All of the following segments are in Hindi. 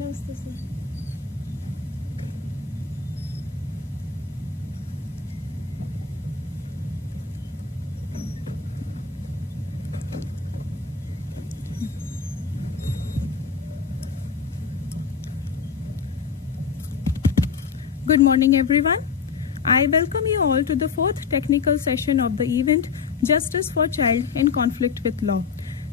नमस्ते sir. Good morning, everyone. I welcome you all to the fourth technical session of the event, Justice for Child in Conflict with Law.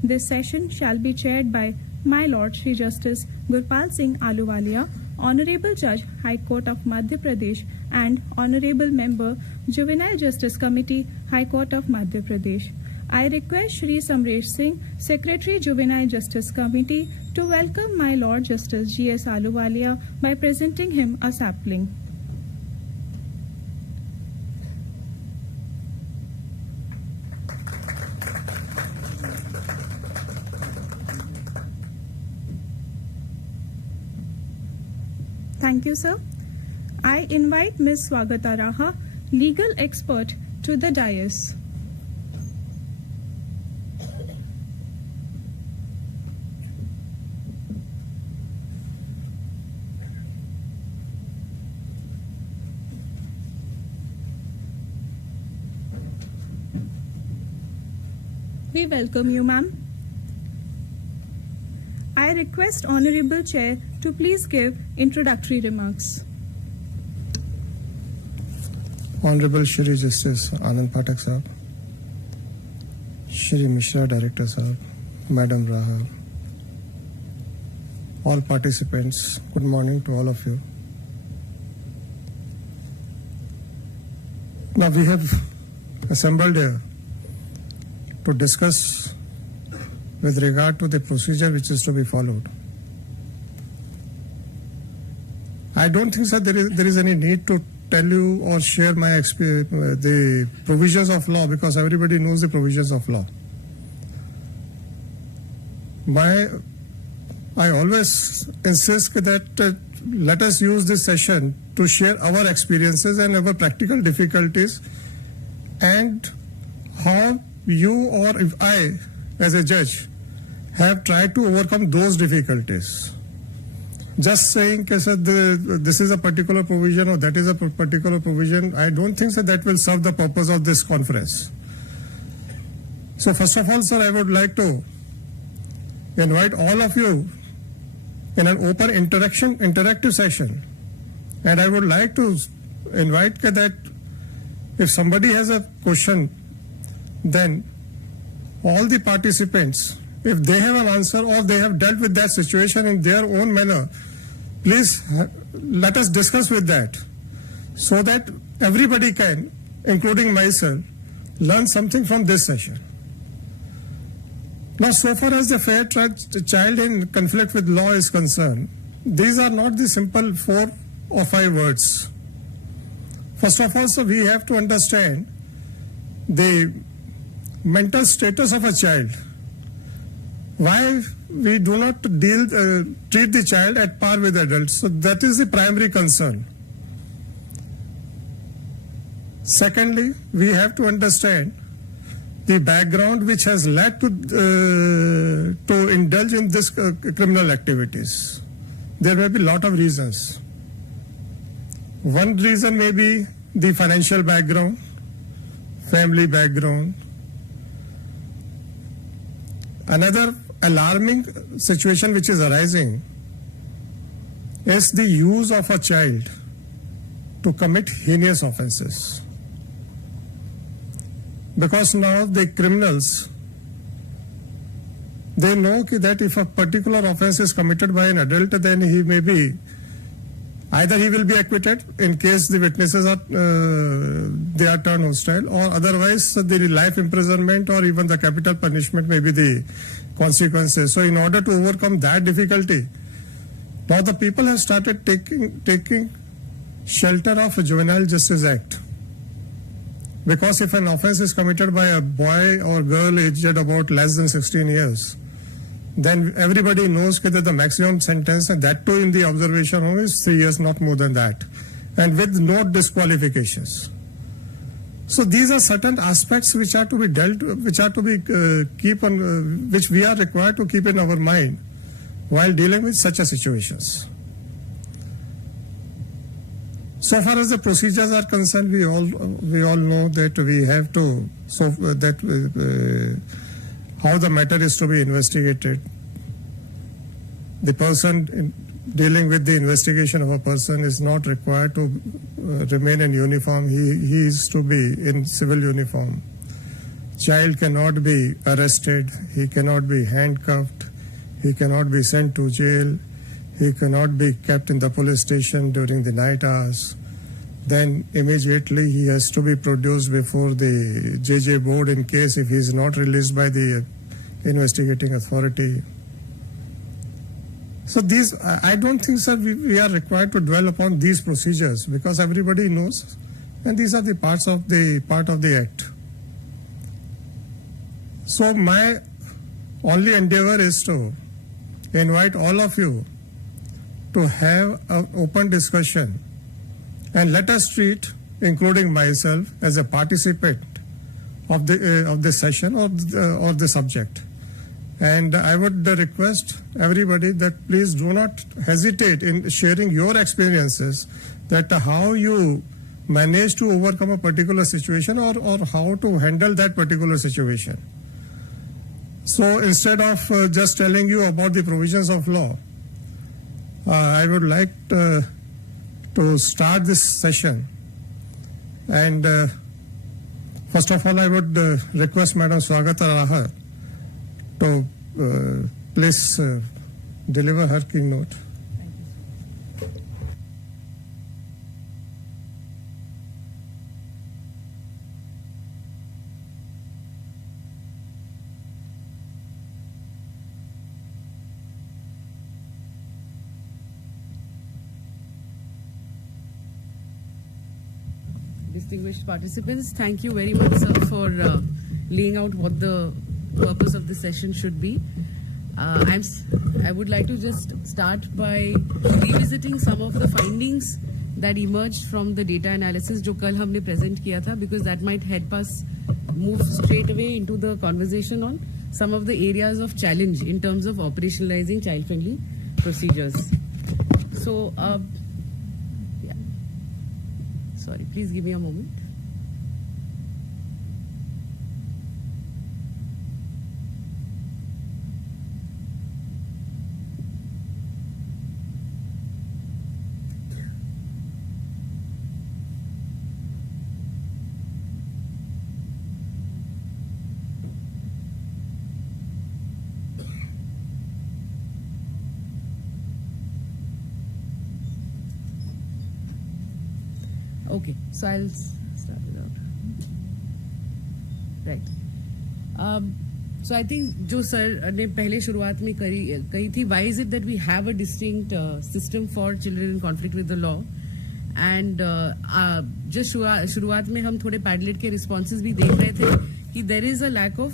This session shall be chaired by My Lord Shri Justice Gurpal Singh Ahluwalia, Honorable Judge, High Court of Madhya Pradesh, and Honorable Member, Juvenile Justice Committee, High Court of Madhya Pradesh. I request Shri Samresh Singh, Secretary, Juvenile Justice Committee, to welcome My Lord Justice G.S. Ahluwalia by presenting him a sapling. Thank you, sir. I invite Ms. Swagata Raha, legal expert, to the dais. We welcome you, ma'am. I request Honorable Chair to please give introductory remarks. Honorable Shri Justice Anand Pathak Sahab, Shri Mishra Director Sahab, Madam Raha, all participants, good morning to all of you. Now we have assembled here to discuss with regard to the procedure which is to be followed. I don't think that there is any need to tell you or share my the provisions of law, because everybody knows the provisions of law. I always insist that let us use this session to share our experiences and our practical difficulties, and how you or if I, as a judge, have tried to overcome those difficulties. Just saying, this is a particular provision or that is a particular provision, I don't think that will serve the purpose of this conference. So first of all, sir, I would like to invite all of you in an open interactive session. And I would like to invite that if somebody has a question, then all the participants, if they have an answer or they have dealt with that situation in their own manner, please let us discuss with that, so that everybody can, including myself, learn something from this session. Now, so far as the fair child in conflict with law is concerned, these are not the simple 4 or 5 words. First of all, so we have to understand the mental status of a child. Why we do not treat the child at par with adults. So that is the primary concern. Secondly, we have to understand the background which has led to indulge in this criminal activities. There may be a lot of reasons. One reason may be the financial background, family background. Another alarming situation which is arising is the use of a child to commit heinous offenses. Because now the criminals, they know that if a particular offense is committed by an adult, then he may be, either he will be acquitted in case the witnesses are they are turned hostile, or otherwise the life imprisonment or even the capital punishment may be the consequences. So in order to overcome that difficulty, now the people have started taking shelter of a Juvenile Justice Act. Because if an offense is committed by a boy or girl aged about less than 16 years, then everybody knows that the maximum sentence, and that too in the observation home, is 3 years, not more than that, and with no disqualifications. So these are certain aspects which are to be dealt, which are to be which we are required to keep in our mind while dealing with such a situations. So far as the procedures are concerned, we all know that we have to how the matter is to be investigated. The person dealing with the investigation of a person is not required to remain in uniform. He is to be in civil uniform. Child cannot be arrested. He cannot be handcuffed. He cannot be sent to jail. He cannot be kept in the police station during the night hours. Then immediately he has to be produced before the JJ board in case if he is not released by the investigating authority. So these, I don't think, sir, we are required to dwell upon these procedures because everybody knows, and these are the part of the act. So my only endeavor is to invite all of you to have an open discussion and let us treat, including myself, as a participant of the session or the subject. And I would request everybody that please do not hesitate in sharing your experiences, that how you manage to overcome a particular situation or how to handle that particular situation. So instead of just telling you about the provisions of law, I would like to start this session. And first of all, I would request Madam Swagata Rahar to please deliver her keynote. Distinguished participants, thank you very much, sir, for laying out what the purpose of the session should be. I would like to just start by revisiting some of the findings that emerged from the data analysis जो कल हमने present किया था, because that might help us move straight away into the conversation on some of the areas of challenge in terms of operationalizing child-friendly procedures. So, yeah. Sorry, please give me a moment. Okay, so I'll start it out. Right. So I think जो सर ने पहले शुरुआत में कही थी, why is it that we have a distinct system for children in conflict with the law? And just शुरुआत में हम थोड़े Padlet के responses भी देख रहे थे कि there is a lack of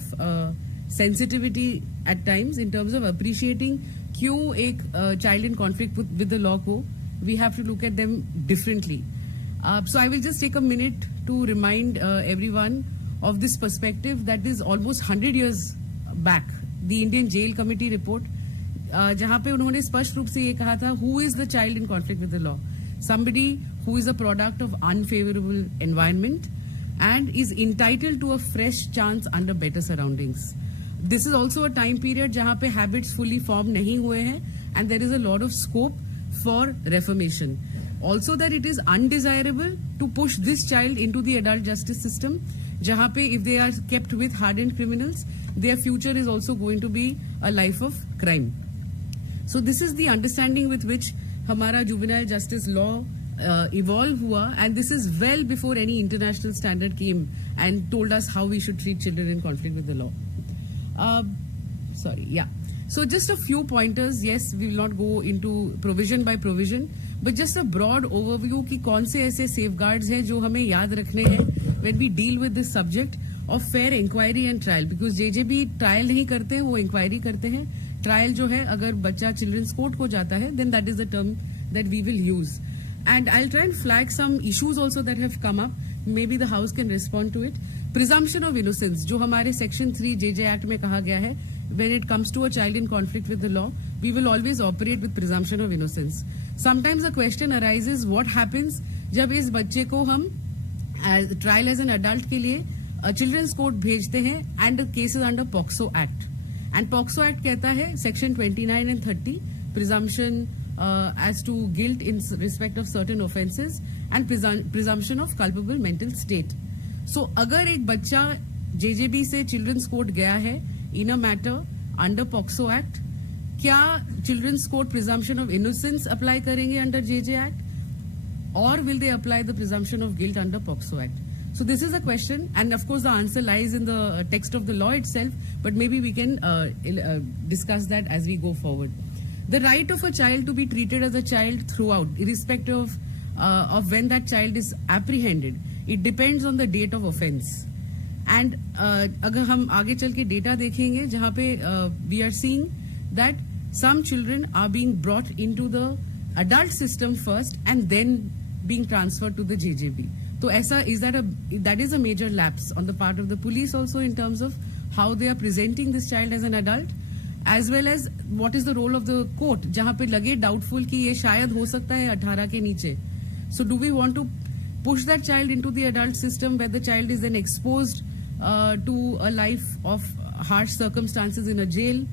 sensitivity at times in terms of appreciating क्यों एक child in conflict with the law को we have to look at them differently. So I will just take a minute to remind everyone of this perspective that is almost 100 years back, the Indian Jail Committee report, जहाँ पे उन्होंने स्पष्ट रूप से ये कहा था, who is the child in conflict with the law? Somebody who is a product of unfavorable environment and is entitled to a fresh chance under better surroundings. This is also a time period जहाँ पे habits fully formed नहीं हुए हैं and there is a lot of scope for reformation. Also that it is undesirable to push this child into the adult justice system, जहाँ पे if they are kept with hardened criminals, their future is also going to be a life of crime. So this is the understanding with which हमारा juvenile justice law evolve हुआ, and this is well before any international standard came and told us how we should treat children in conflict with the law. So just a few pointers. Yes, we will not go into provision by provision, but just a broad overview कि कौन से ऐसे safeguards हैं जो हमें याद रखने हैं when we deal with this subject of fair inquiry and trial, because JJB trial नहीं करते हैं, वो inquiry करते हैं. Trial जो है, अगर बच्चा children's court को जाता है, then that is the term that we will use. And I'll try and flag some issues also that have come up. Maybe the House can respond to it. Presumption of innocence, जो हमारे Section 3 JJ Act में कहा गया है when it comes to a child in conflict with the law, we will always operate with presumption of innocence. Sometimes the question arises, what happens जब इस बच्चे को हम ट्रायल एज एन अडल्ट के लिए चिल्ड्रंस कोर्ट भेजते हैं and case is under POCSO act. And POCSO act कहता है section 29 and 30 presumption as to guilt in respect of certain offences and presumption of culpable mental state. So अगर एक बच्चा JJB से चिल्ड्रंस कोर्ट गया है in a matter under POCSO act, क्या children's court presumption of innocence apply करेंगे under JJ act, or will they apply the presumption of guilt under POCSO Act? So this is a question, and of course the answer lies in the text of the law itself, but maybe we can discuss that as we go forward. The right of a child to be treated as a child throughout, irrespective of when that child is apprehended, it depends on the date of offence. And अगर हम आगे चल के डेटा देखेंगे जहाँ पे we are seeing that some children are being brought into the adult system first and then being transferred to the JJB. So that is a major lapse on the part of the police also in terms of how they are presenting this child as an adult, as well as what is the role of the court जहाँ पे लगे doubtful कि ये शायद हो सकता है 18 के नीचे. So do we want to push that child into the adult system where the child is then exposed to a life of harsh circumstances in a jail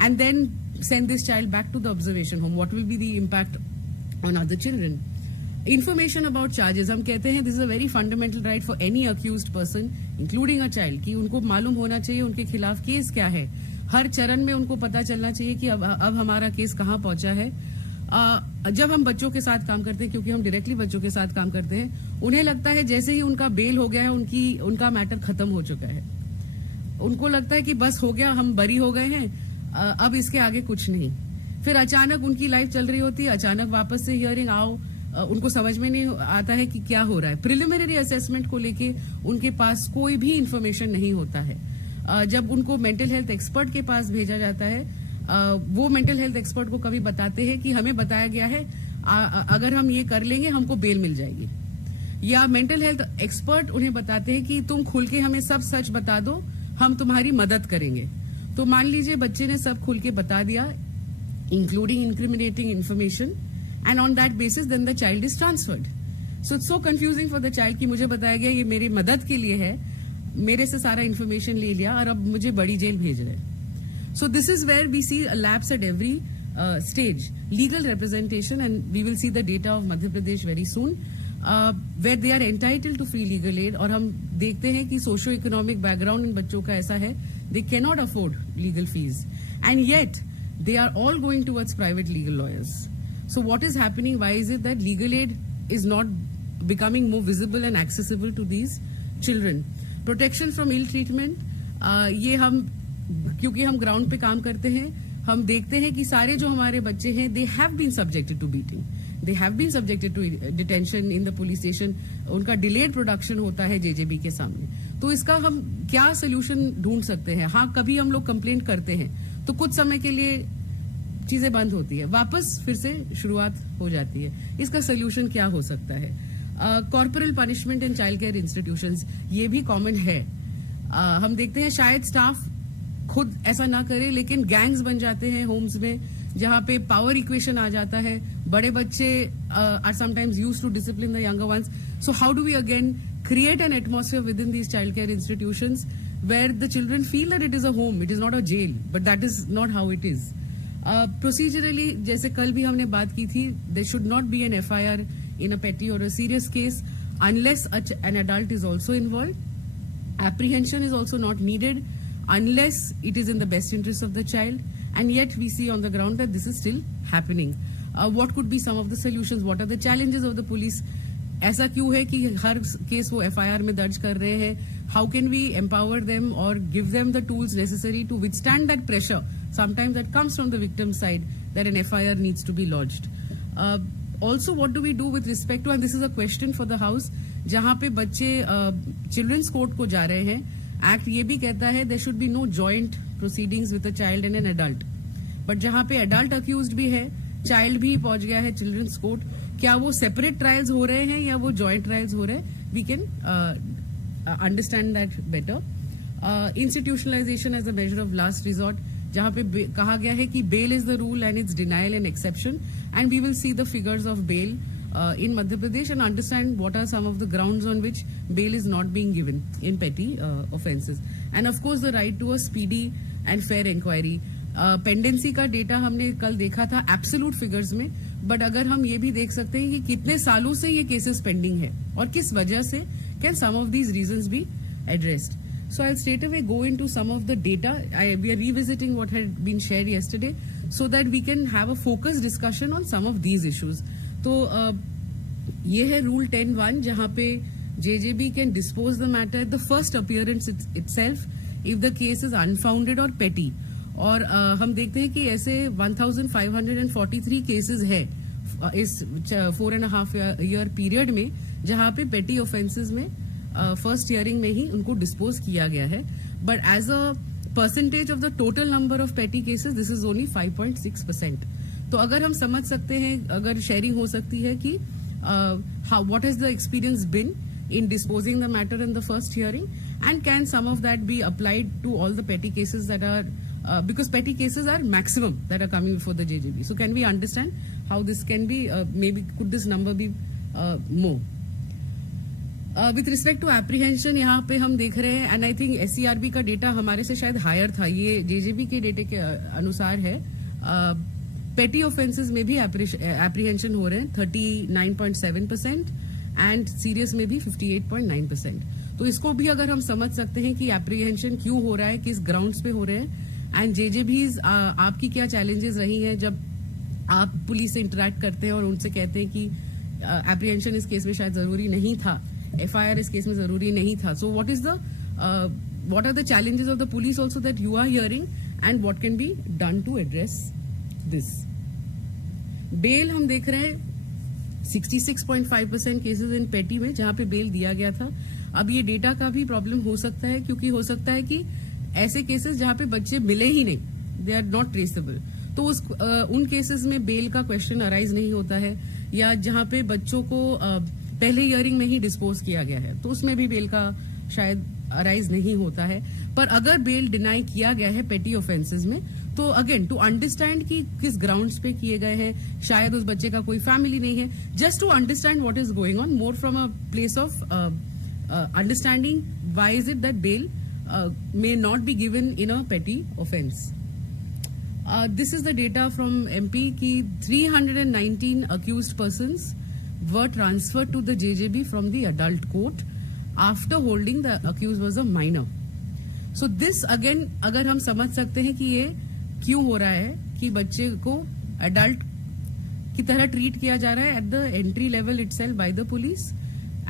and then send this child back to the observation home? What will be the impact on other children? Information about charges, हम कहते हैं this is a very fundamental right for any accused person, including a child, कि उनको मालूम होना चाहिए उनके खिलाफ केस क्या है. हर चरण में उनको पता चलना चाहिए कि अब हमारा केस कहाँ पहुंचा है. जब हम बच्चों के साथ काम करते हैं, क्योंकि हम डायरेक्टली बच्चों के साथ काम करते हैं, उन्हें लगता है जैसे ही उनका बेल हो गया है उनका मैटर खत्म हो चुका है. उनको लगता है कि बस हो गया, हम बरी हो गए हैं, अब इसके आगे कुछ नहीं. फिर अचानक उनकी लाइफ चल रही होती है, अचानक वापस से हियरिंग आओ, उनको समझ में नहीं आता है कि क्या हो रहा है. प्रिलिमिनरी असेसमेंट को लेके उनके पास कोई भी इंफॉर्मेशन नहीं होता है. जब उनको मेंटल हेल्थ एक्सपर्ट के पास भेजा जाता है, वो मेंटल हेल्थ एक्सपर्ट को कभी बताते हैं कि हमें बताया गया है अगर हम ये कर लेंगे हमको बेल मिल जाएगी, या मेंटल हेल्थ एक्सपर्ट उन्हें बताते हैं कि तुम खुल के हमें सब सच बता दो, हम तुम्हारी मदद करेंगे. तो मान लीजिए बच्चे ने सब खुल के बता दिया, including incriminating information, and on that basis then the child is transferred. So it's so confusing for the child कि मुझे बताया गया ये मेरी मदद के लिए है, मेरे से सारा इन्फॉर्मेशन ले लिया और अब मुझे बड़ी जेल भेज रहे हैं. So this is where we see a lapse at every stage. Legal representation, and we will see the data of Madhya Pradesh very soon, where they are entitled to free legal aid. और हम देखते हैं कि सोशो इकोनॉमिक बैकग्राउंड इन बच्चों का ऐसा है, they cannot afford legal fees, and yet they are all going towards private legal lawyers. So what is happening? Why is it that legal aid is not becoming more visible and accessible to these children? Protection from ill treatment, ये हम क्योंकि हम ग्राउंड पे काम करते हैं, हम देखते हैं कि सारे जो हमारे बच्चे हैं, they have been subjected to beating, they have been subjected to detention in the police station. उनका delayed production होता है JJB के सामने. तो इसका हम क्या सोल्यूशन ढूंढ सकते हैं? हाँ, कभी हम लोग कंप्लेंट करते हैं तो कुछ समय के लिए चीजें बंद होती है, वापस फिर से शुरुआत हो जाती है. इसका सोल्यूशन क्या हो सकता है? Corporal punishment in child care institutions, ये भी कॉमन है. हम देखते हैं शायद स्टाफ खुद ऐसा ना करे, लेकिन गैंग्स बन जाते हैं होम्स में, जहां पे पावर इक्वेशन आ जाता है. बड़े बच्चे are sometimes used to discipline the younger ones. So how do we again create an atmosphere within these child care institutions where the children feel that it is a home, it is not a jail, but that is not how it is. Procedurally, जैसे कल भी हमने बात की थी, there should not be an FIR in a petty or a serious case unless an adult is also involved. Apprehension is also not needed unless it is in the best interest of the child, and yet we see on the ground that this is still happening. What could be some of the solutions? What are the challenges of the police? ऐसा क्यों है कि हर केस वो FIR में दर्ज कर रहे हैं? How can we empower them or give them the tools necessary to withstand that pressure sometimes that comes from the victim side that an FIR needs to be lodged? Also, what do we do with respect to, and this is a question for the House, जहाँ पे बच्चे चिल्ड्रंस कोर्ट को जा रहे हैं, एक्ट ये भी कहता है there should be no joint proceedings with a child and an adult. But जहाँ पे adult accused भी है, child भी पहुंच गया है चिल्ड्रंस कोर्ट, क्या वो सेपरेट ट्रायल्स हो रहे हैं या वो जॉइंट ट्रायल्स हो रहे हैं? We can understand that better. Institutionalisation as a measure of last resort, जहां पे कहा गया है कि bail is the rule and its denial and exception, and we will see the figures of bail in Madhya Pradesh and understand what are some of the grounds on which bail is not being given in petty offences. And of course the right to a speedy and fair inquiry. Pendency का डेटा हमने कल देखा था एब्सोल्यूट फिगर्स में, बट अगर हम ये भी देख सकते हैं कि कितने सालों से ये केसेस पेंडिंग है और किस वजह से, can some of these reasons be addressed. So I'll straight away go into some of the data. We are revisiting what had been shared yesterday so that we can have a focused discussion on some of these issues. तो ये है रूल 10(1) जहां पे JJB can dispose the matter at the first appearance itself if the case is unfounded और पेटी. और हम देखते हैं कि ऐसे 1543 केसेस है इस 4.5 ईयर पीरियड में जहां पे पेटी ऑफेंसेस में फर्स्ट हियरिंग में ही उनको डिस्पोज किया गया है. But as a percentage of the total number of petty cases this is only 5.6%. तो अगर हम समझ सकते हैं, अगर शेयरिंग हो सकती है कि what has the experience been in disposing the matter in the first hearing, and can some of that be applied to all the petty cases that are because petty cases are maximum that are coming before the JJB. So can we understand how this can be, maybe could this number be more? With respect to apprehension यहाँ पे हम देख रहे हैं, एंड आई थिंक SCRB का डेटा हमारे से शायद हायर था, ये JJB के डेटे के अनुसार है. पेटी ऑफेंसेस में भी एप्रीहेंशन हो रहे हैं 39.7% एंड सीरियस में भी 58.9%. तो इसको भी अगर हम समझ सकते हैं कि एप्रीहेंशन क्यों हो रहा है, किस ग्राउंड्स पे हो रहे हैं, एंड JJBs आपकी क्या चैलेंजेस रही हैं जब आप पुलिस से इंटरेक्ट करते हैं और उनसे कहते हैं कि एप्रीहेंशन इस केस में शायद जरूरी नहीं था, FIR इस केस में जरूरी नहीं था. सो what are the challenges of the police also that you are hearing, and what can be done to address this? Bail हम देख रहे हैं 66.5% केसेस इन पेटी में जहां पे बेल दिया गया था. अब ये डेटा का भी प्रॉब्लम हो सकता है, क्योंकि हो सकता है कि ऐसे केसेस जहां पे बच्चे मिले ही नहीं, दे आर नॉट ट्रेसेबल, तो उन केसेस में बेल का क्वेश्चन अराइज नहीं होता है, या जहां पे बच्चों को पहले हियरिंग में ही डिस्पोज किया गया है तो उसमें भी बेल का शायद अराइज नहीं होता है. पर अगर बेल डिनाई किया गया है पेटी ऑफेंसेस में, तो अगेन टू अंडरस्टैंड कि किस ग्राउंड्स पे किए गए हैं, शायद उस बच्चे का कोई फैमिली नहीं है, just to understand what is going on, more from a place of understanding why is it that bail may not be given in a petty offense. This is the data from MP ki 319 accused persons were transferred to the JJB from the adult court after holding the accused was a minor. So this again अगर हम समझ सकते हैं कि ये क्यों हो रहा है कि बच्चे को adult की तरह ट्रीट किया जा रहा है at the entry level itself by the police,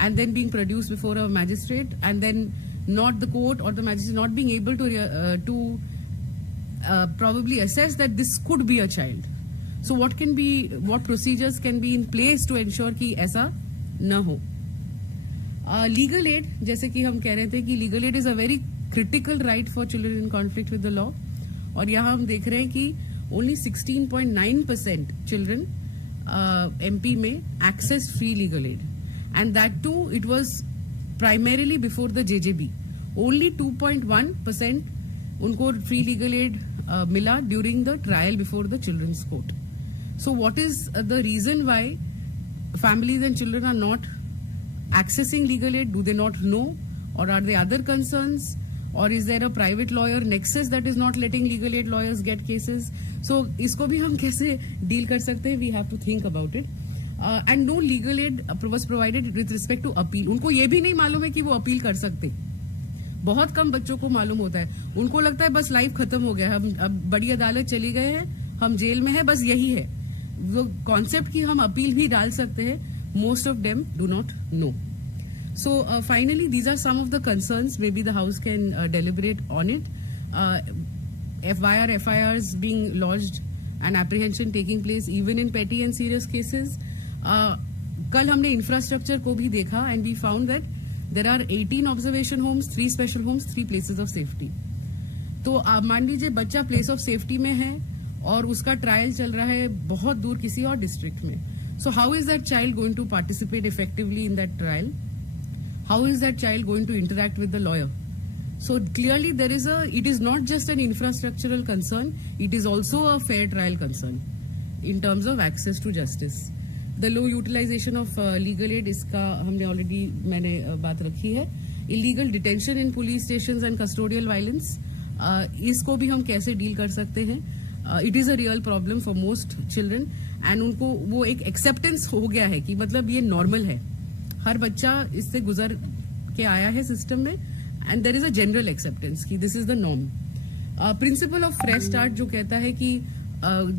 and then being produced before a magistrate, and then not the court or the magistrate not being able to probably assess that this could be a child. So what procedures can be in place to ensure कि ऐसा न हो. Legal aid, जैसे कि हम कह रहे थे कि legal aid is a very critical right for children in conflict with the law, और यहाँ हम देख रहे हैं कि only 16.9% children MP में accessed free legal aid, and that too it was primarily before the JJB. Only 2.1% उनको free legal aid मिला during the trial before the children's court. So what is the reason why families and children are not accessing legal aid? Do they not know, or are there other concerns, or is there a private lawyer nexus that is not letting legal aid lawyers get cases? So इसको भी हम कैसे deal कर सकते हैं? We have to think about it. And no legal aid was provided with respect to appeal. उनको ये भी नहीं मालूम है कि वो अपील कर सकते. बहुत कम बच्चों को मालूम होता है. उनको लगता है बस लाइफ खत्म हो गया, हम अब बड़ी अदालत चली गए हैं, हम जेल में हैं, बस यही है. वो कॉन्सेप्ट की हम अपील भी डाल सकते हैं, most of them do not know. So finally these are some of the concerns. Maybe the house can deliberate on it. FIRs being lodged and apprehension taking place even in petty and serious cases. कल हमने इंफ्रास्ट्रक्चर को भी देखा, and we found that there are 18 observation homes, 3 special homes, 3 places of safety. तो मान लीजिए बच्चा प्लेस ऑफ सेफ्टी में है और उसका ट्रायल चल रहा है बहुत दूर किसी और डिस्ट्रिक्ट में. So how is that child going to participate effectively in that trial? How is that child going to interact with the lawyer? So clearly it is not just an infrastructural concern, it is also a fair trial concern in terms of access to justice. The low utilization of legal aid, इसका हमने already मैंने बात रखी है. Illegal detention in police stations and custodial violence, इसको भी हम कैसे डील कर सकते हैं. It is a real problem for most children and उनको वो एक acceptance हो गया है कि मतलब ये normal है. हर बच्चा इससे गुजर के आया है सिस्टम में and there is a general acceptance कि this is the norm. Principle of fresh start जो कहता है कि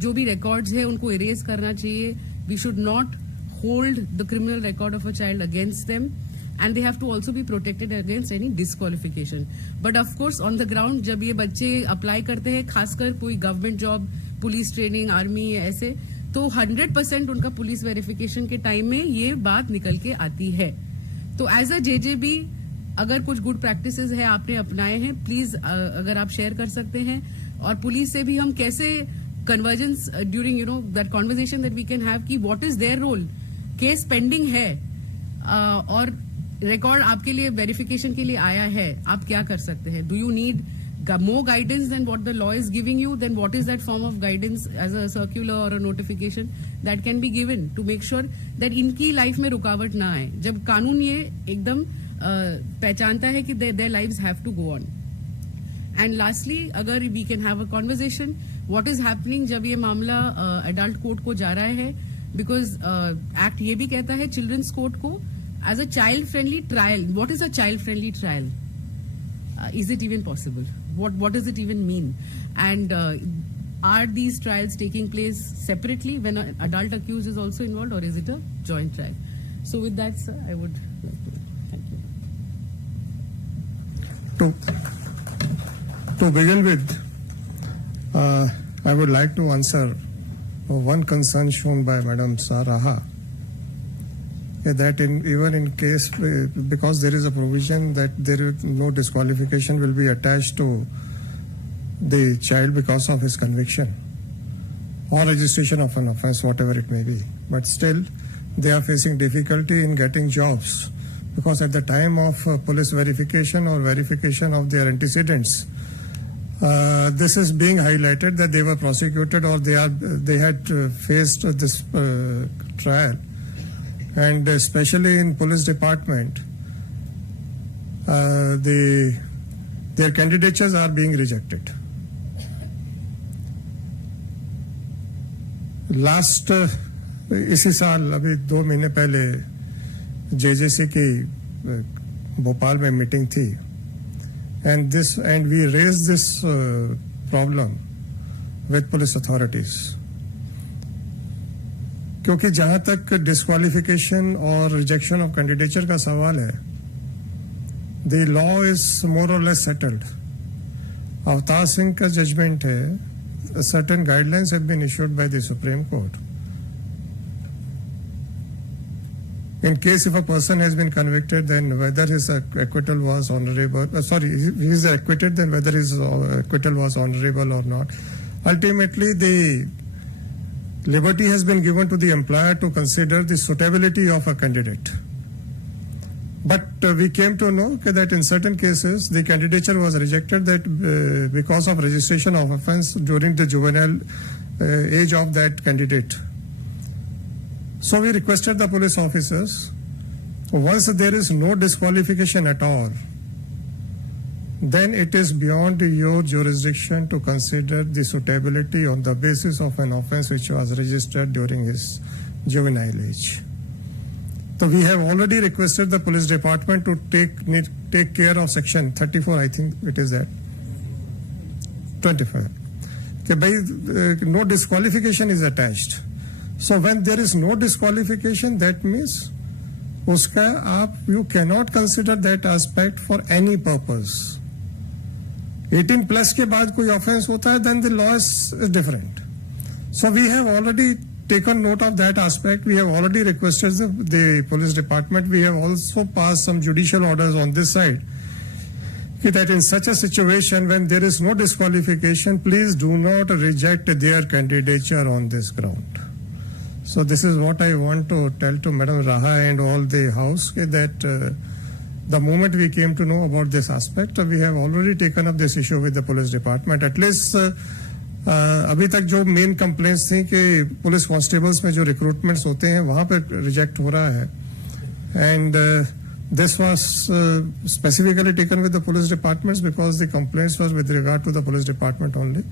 जो भी records है उनको erase करना चाहिए. We should not hold the criminal record of a child against them and they have to also be protected against any disqualification. But of course on the ground जब ये बच्चे apply करते हैं खासकर कोई government job, police training, army ऐसे तो 100% उनका पुलिस वेरिफिकेशन के टाइम में ये बात निकल के आती है. तो एज अ जेजेबी अगर कुछ गुड प्रैक्टिसेस है आपने अपनाए हैं प्लीज अगर आप शेयर कर सकते हैं और पुलिस से भी हम कैसे convergence during you know that conversation that we can have कि what is their role. Case pending है और रिकॉर्ड आपके लिए वेरिफिकेशन के लिए आया है, आप क्या कर सकते हैं. Do you need more guidance than what the law is giving you, then what is that form of guidance as a circular or a notification that can be given to make sure that इनकी लाइफ में रुकावट ना आए. जब कानून ये एकदम पहचानता है कि their lives have to go on. And lastly, अगर we can have a conversation, what is happening जब ये मामला adult court को जा रहा है, because act ये भी कहता है children's court को as a child friendly trial. What is a child friendly trial? Is it even possible? What does it even mean? And are these trials taking place separately when an adult accused is also involved, or is it a joint trial? So with that, sir, I would like to thank you. To begin with, I would like to answer one concern shown by Madam Saraha. That even in case, because there is a provision that there is no disqualification will be attached to the child because of his conviction or registration of an offense, whatever it may be. But still, they are facing difficulty in getting jobs because at the time of police verification or verification of their antecedents, this is being highlighted that they were prosecuted or they had faced this trial. And especially in police department, their candidatures are being rejected. Last इसी साल अभी 2 महीने पहले JJC की भोपाल में मीटिंग थी and we raised this problem with police authorities. क्योंकि जहां तक डिस्क्वालिफिकेशन और रिजेक्शन ऑफ कैंडिडेचर का सवाल है, द लॉ इज मोर और लेस सेटल्ड. अवतार सिंह का जजमेंट है, certain guidelines have been issued by the Supreme Court. In case if a person has been convicted, then whether his acquittal was honorable, he is acquitted, then whether his acquittal was honorable or not. Ultimately, the liberty has been given to the employer to consider the suitability of a candidate. But we came to know that in certain cases, the candidature was rejected that because of registration of offense during the juvenile age of that candidate. So we requested the police officers, once there is no disqualification at all, then it is beyond your jurisdiction to consider the suitability on the basis of an offense which was registered during his juvenile age. So we have already requested the police department to take care of section 34, I think it is that, 25. Okay, no disqualification is attached. So when there is no disqualification, that means you cannot consider that aspect for any purpose. 18 plus के बाद कोई offense होता है, then the law is different. So we have already taken note of that aspect. We have already requested the police department. We have also passed some judicial orders on this side. That in such a situation, when there is no disqualification, please do not reject their candidature on this ground. So this is what I want to tell to Madam Raha and all the house, that the moment we came to know about this aspect, we have already taken up this issue with the police department. At least अभी तक जो मेन कंप्लेंट्स थी कि पुलिस कांस्टेबल्स में जो रिक्रूटमेंट्स होते हैं वहां पर रिजेक्ट हो रहा है, and this was specifically taken with the police departments because the complaints was with regard to the police department only.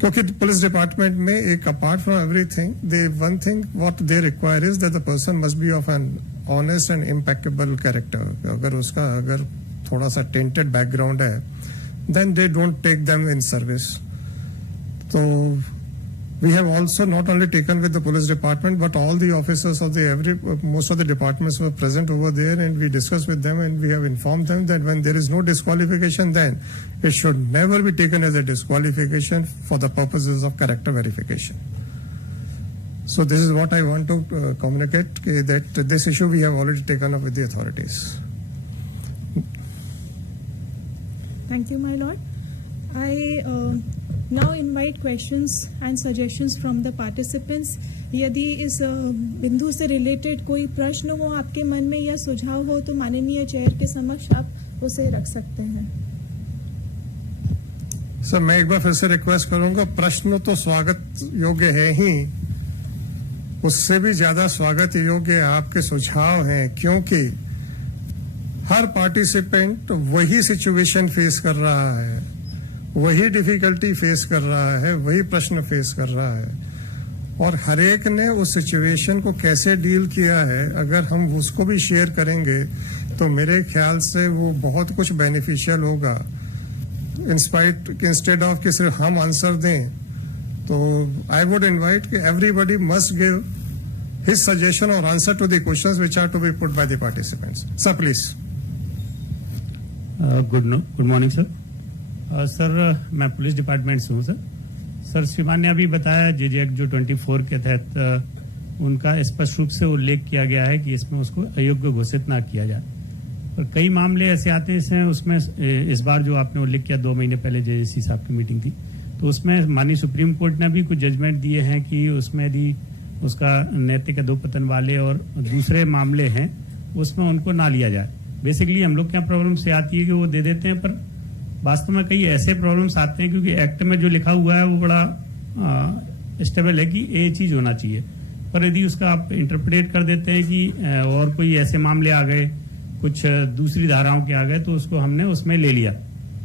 क्योंकि पुलिस डिपार्टमेंट में एक apart from everything they one thing what they require is that the person must be of an honest and impeccable character. अगर थोड़ा सा टेंटेड बैकग्राउंड है then they don't take them in service. तो we have also not only taken with the police department but all the officers of most of the departments were present over there, and we discussed with them and we have informed them that when there is no disqualification, then it should never be taken as a disqualification for the purposes of character verification. So this is what I want to communicate, that this issue we have already taken up with the authorities. Thank you, my lord. I now invite questions and suggestions from the participants. यदि इस बिंदु से रिलेटेड कोई प्रश्न हो आपके मन में या सुझाव हो तो माननीय चेयर के समक्ष आप उसे रख सकते हैं. सर, मैं एक बार फिर से रिक्वेस्ट करूंगा, प्रश्न तो स्वागत योग्य है ही, उससे भी ज्यादा स्वागत योग्य आपके सुझाव हैं, क्योंकि हर पार्टिसिपेंट वही सिचुएशन फेस कर रहा है, वही डिफिकल्टी फेस कर रहा है, वही प्रश्न फेस कर रहा है, और हर एक ने उस सिचुएशन को कैसे डील किया है अगर हम उसको भी शेयर करेंगे तो मेरे ख्याल से वो बहुत कुछ बेनिफिशियल होगा. इंस्टेड ऑफ कि सिर्फ हम आंसर दें, तो आई वुड इनवाइट कि everybody must give his suggestion और answer to the questions which are to be put by the participants. Sir please. Good morning sir. Sir मैं पुलिस डिपार्टमेंट से हूँ सर. सर श्रीमान ने अभी बताया जेजे एक्ट जो 24 के तहत उनका स्पष्ट रूप से उल्लेख किया गया है कि इसमें उसको अयोग्य घोषित ना किया जाए, और कई मामले ऐसे आते हैं उसमें इस बार जो आपने उल्लेख किया 2 महीने पहले जेजेसी साहब की मीटिंग थी, तो उसमें माननीय सुप्रीम कोर्ट ने भी कुछ जजमेंट दिए हैं कि उसमें यदि उसका नैतिक अधोपतन वाले और दूसरे मामले हैं उसमें उनको ना लिया जाए. बेसिकली हम लोग क्या प्रॉब्लम से आती है कि वो दे देते हैं, पर वास्तव में कई ऐसे प्रॉब्लम्स आते हैं क्योंकि एक्ट में जो लिखा हुआ है वो बड़ा स्टेबल है कि ये चीज होना चाहिए, पर यदि उसका आप इंटरप्रेट कर देते हैं कि और कोई ऐसे मामले आ गए, कुछ दूसरी धाराओं के आ गए, तो उसको हमने उसमें ले लिया,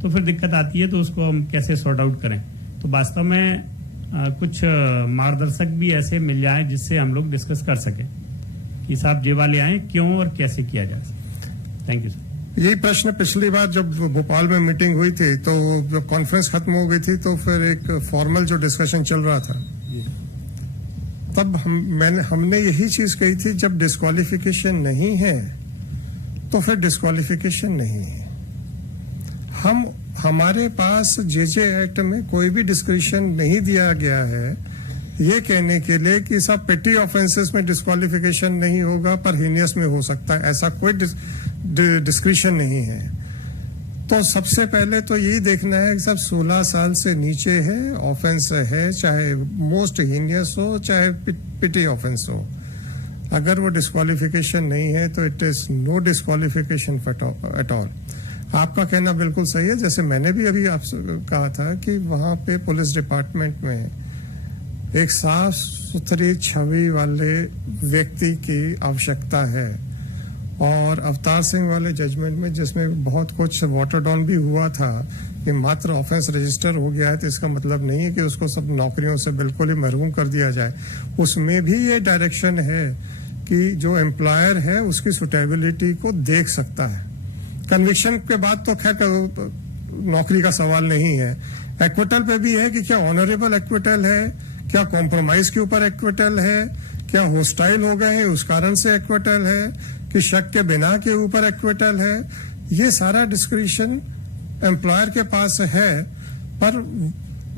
तो फिर दिक्कत आती है. तो उसको हम कैसे सॉर्ट आउट करें? तो वास्तव में कुछ मार्गदर्शक भी ऐसे मिल जाए जिससे हम लोग डिस्कस कर सकें कि साहब जे वाले आए क्यों और कैसे किया जाए. Thank you sir. यही प्रश्न पिछली बार जब भोपाल में मीटिंग हुई थी तो जब कॉन्फ्रेंस खत्म हो गई थी तो फिर एक फॉर्मल जो डिस्कशन चल रहा था, तब हमने यही चीज कही थी, जब डिस्क्वालिफिकेशन नहीं है तो फिर डिस्क्वालिफिकेशन नहीं है. हमारे पास जेजे एक्ट में कोई भी डिस्क्रिप्शन नहीं दिया गया है ये कहने के लिए कि सब पेटी ऑफेंसेस में डिस्क्वालिफिकेशन नहीं होगा पर हीनियस में हो सकता है, ऐसा कोई डिस्क्रिप्शन नहीं है. तो सबसे पहले तो यही देखना है कि सब 16 साल से नीचे है ऑफेंस है, चाहे मोस्ट हीनियस हो चाहे पिटी ऑफेंस हो. अगर वो डिस्क्वालिफिकेशन नहीं है तो it is no disqualification at all. आपका कहना बिल्कुल सही है, जैसे मैंने भी अभी आपसे कहा था कि वहां पे पुलिस डिपार्टमेंट में एक साफ सुथरी छवि वाले व्यक्ति की आवश्यकता है, और अवतार सिंह वाले जजमेंट में जिसमें बहुत कुछ वाटर डाउन भी हुआ था कि मात्र ऑफेंस रजिस्टर हो गया है तो इसका मतलब नहीं है कि उसको सब नौकरियों से बिल्कुल ही महरूम कर दिया जाए. उसमें भी ये डायरेक्शन है कि जो एम्प्लॉयर है उसकी सुटेबिलिटी को देख सकता है. कन्विक्शन के बाद तो खैर नौकरी का सवाल नहीं है. एक्विटल पे भी है कि क्या ऑनरेबल एक्विटल है, क्या कॉम्प्रोमाइज के ऊपर एक्विटल है, क्या होस्टाइल हो गए हैं उस कारण से एक्विटल है, कि शक के बिना के ऊपर एक्विटल है. ये सारा डिस्क्रिप्शन एम्प्लॉयर के पास है, पर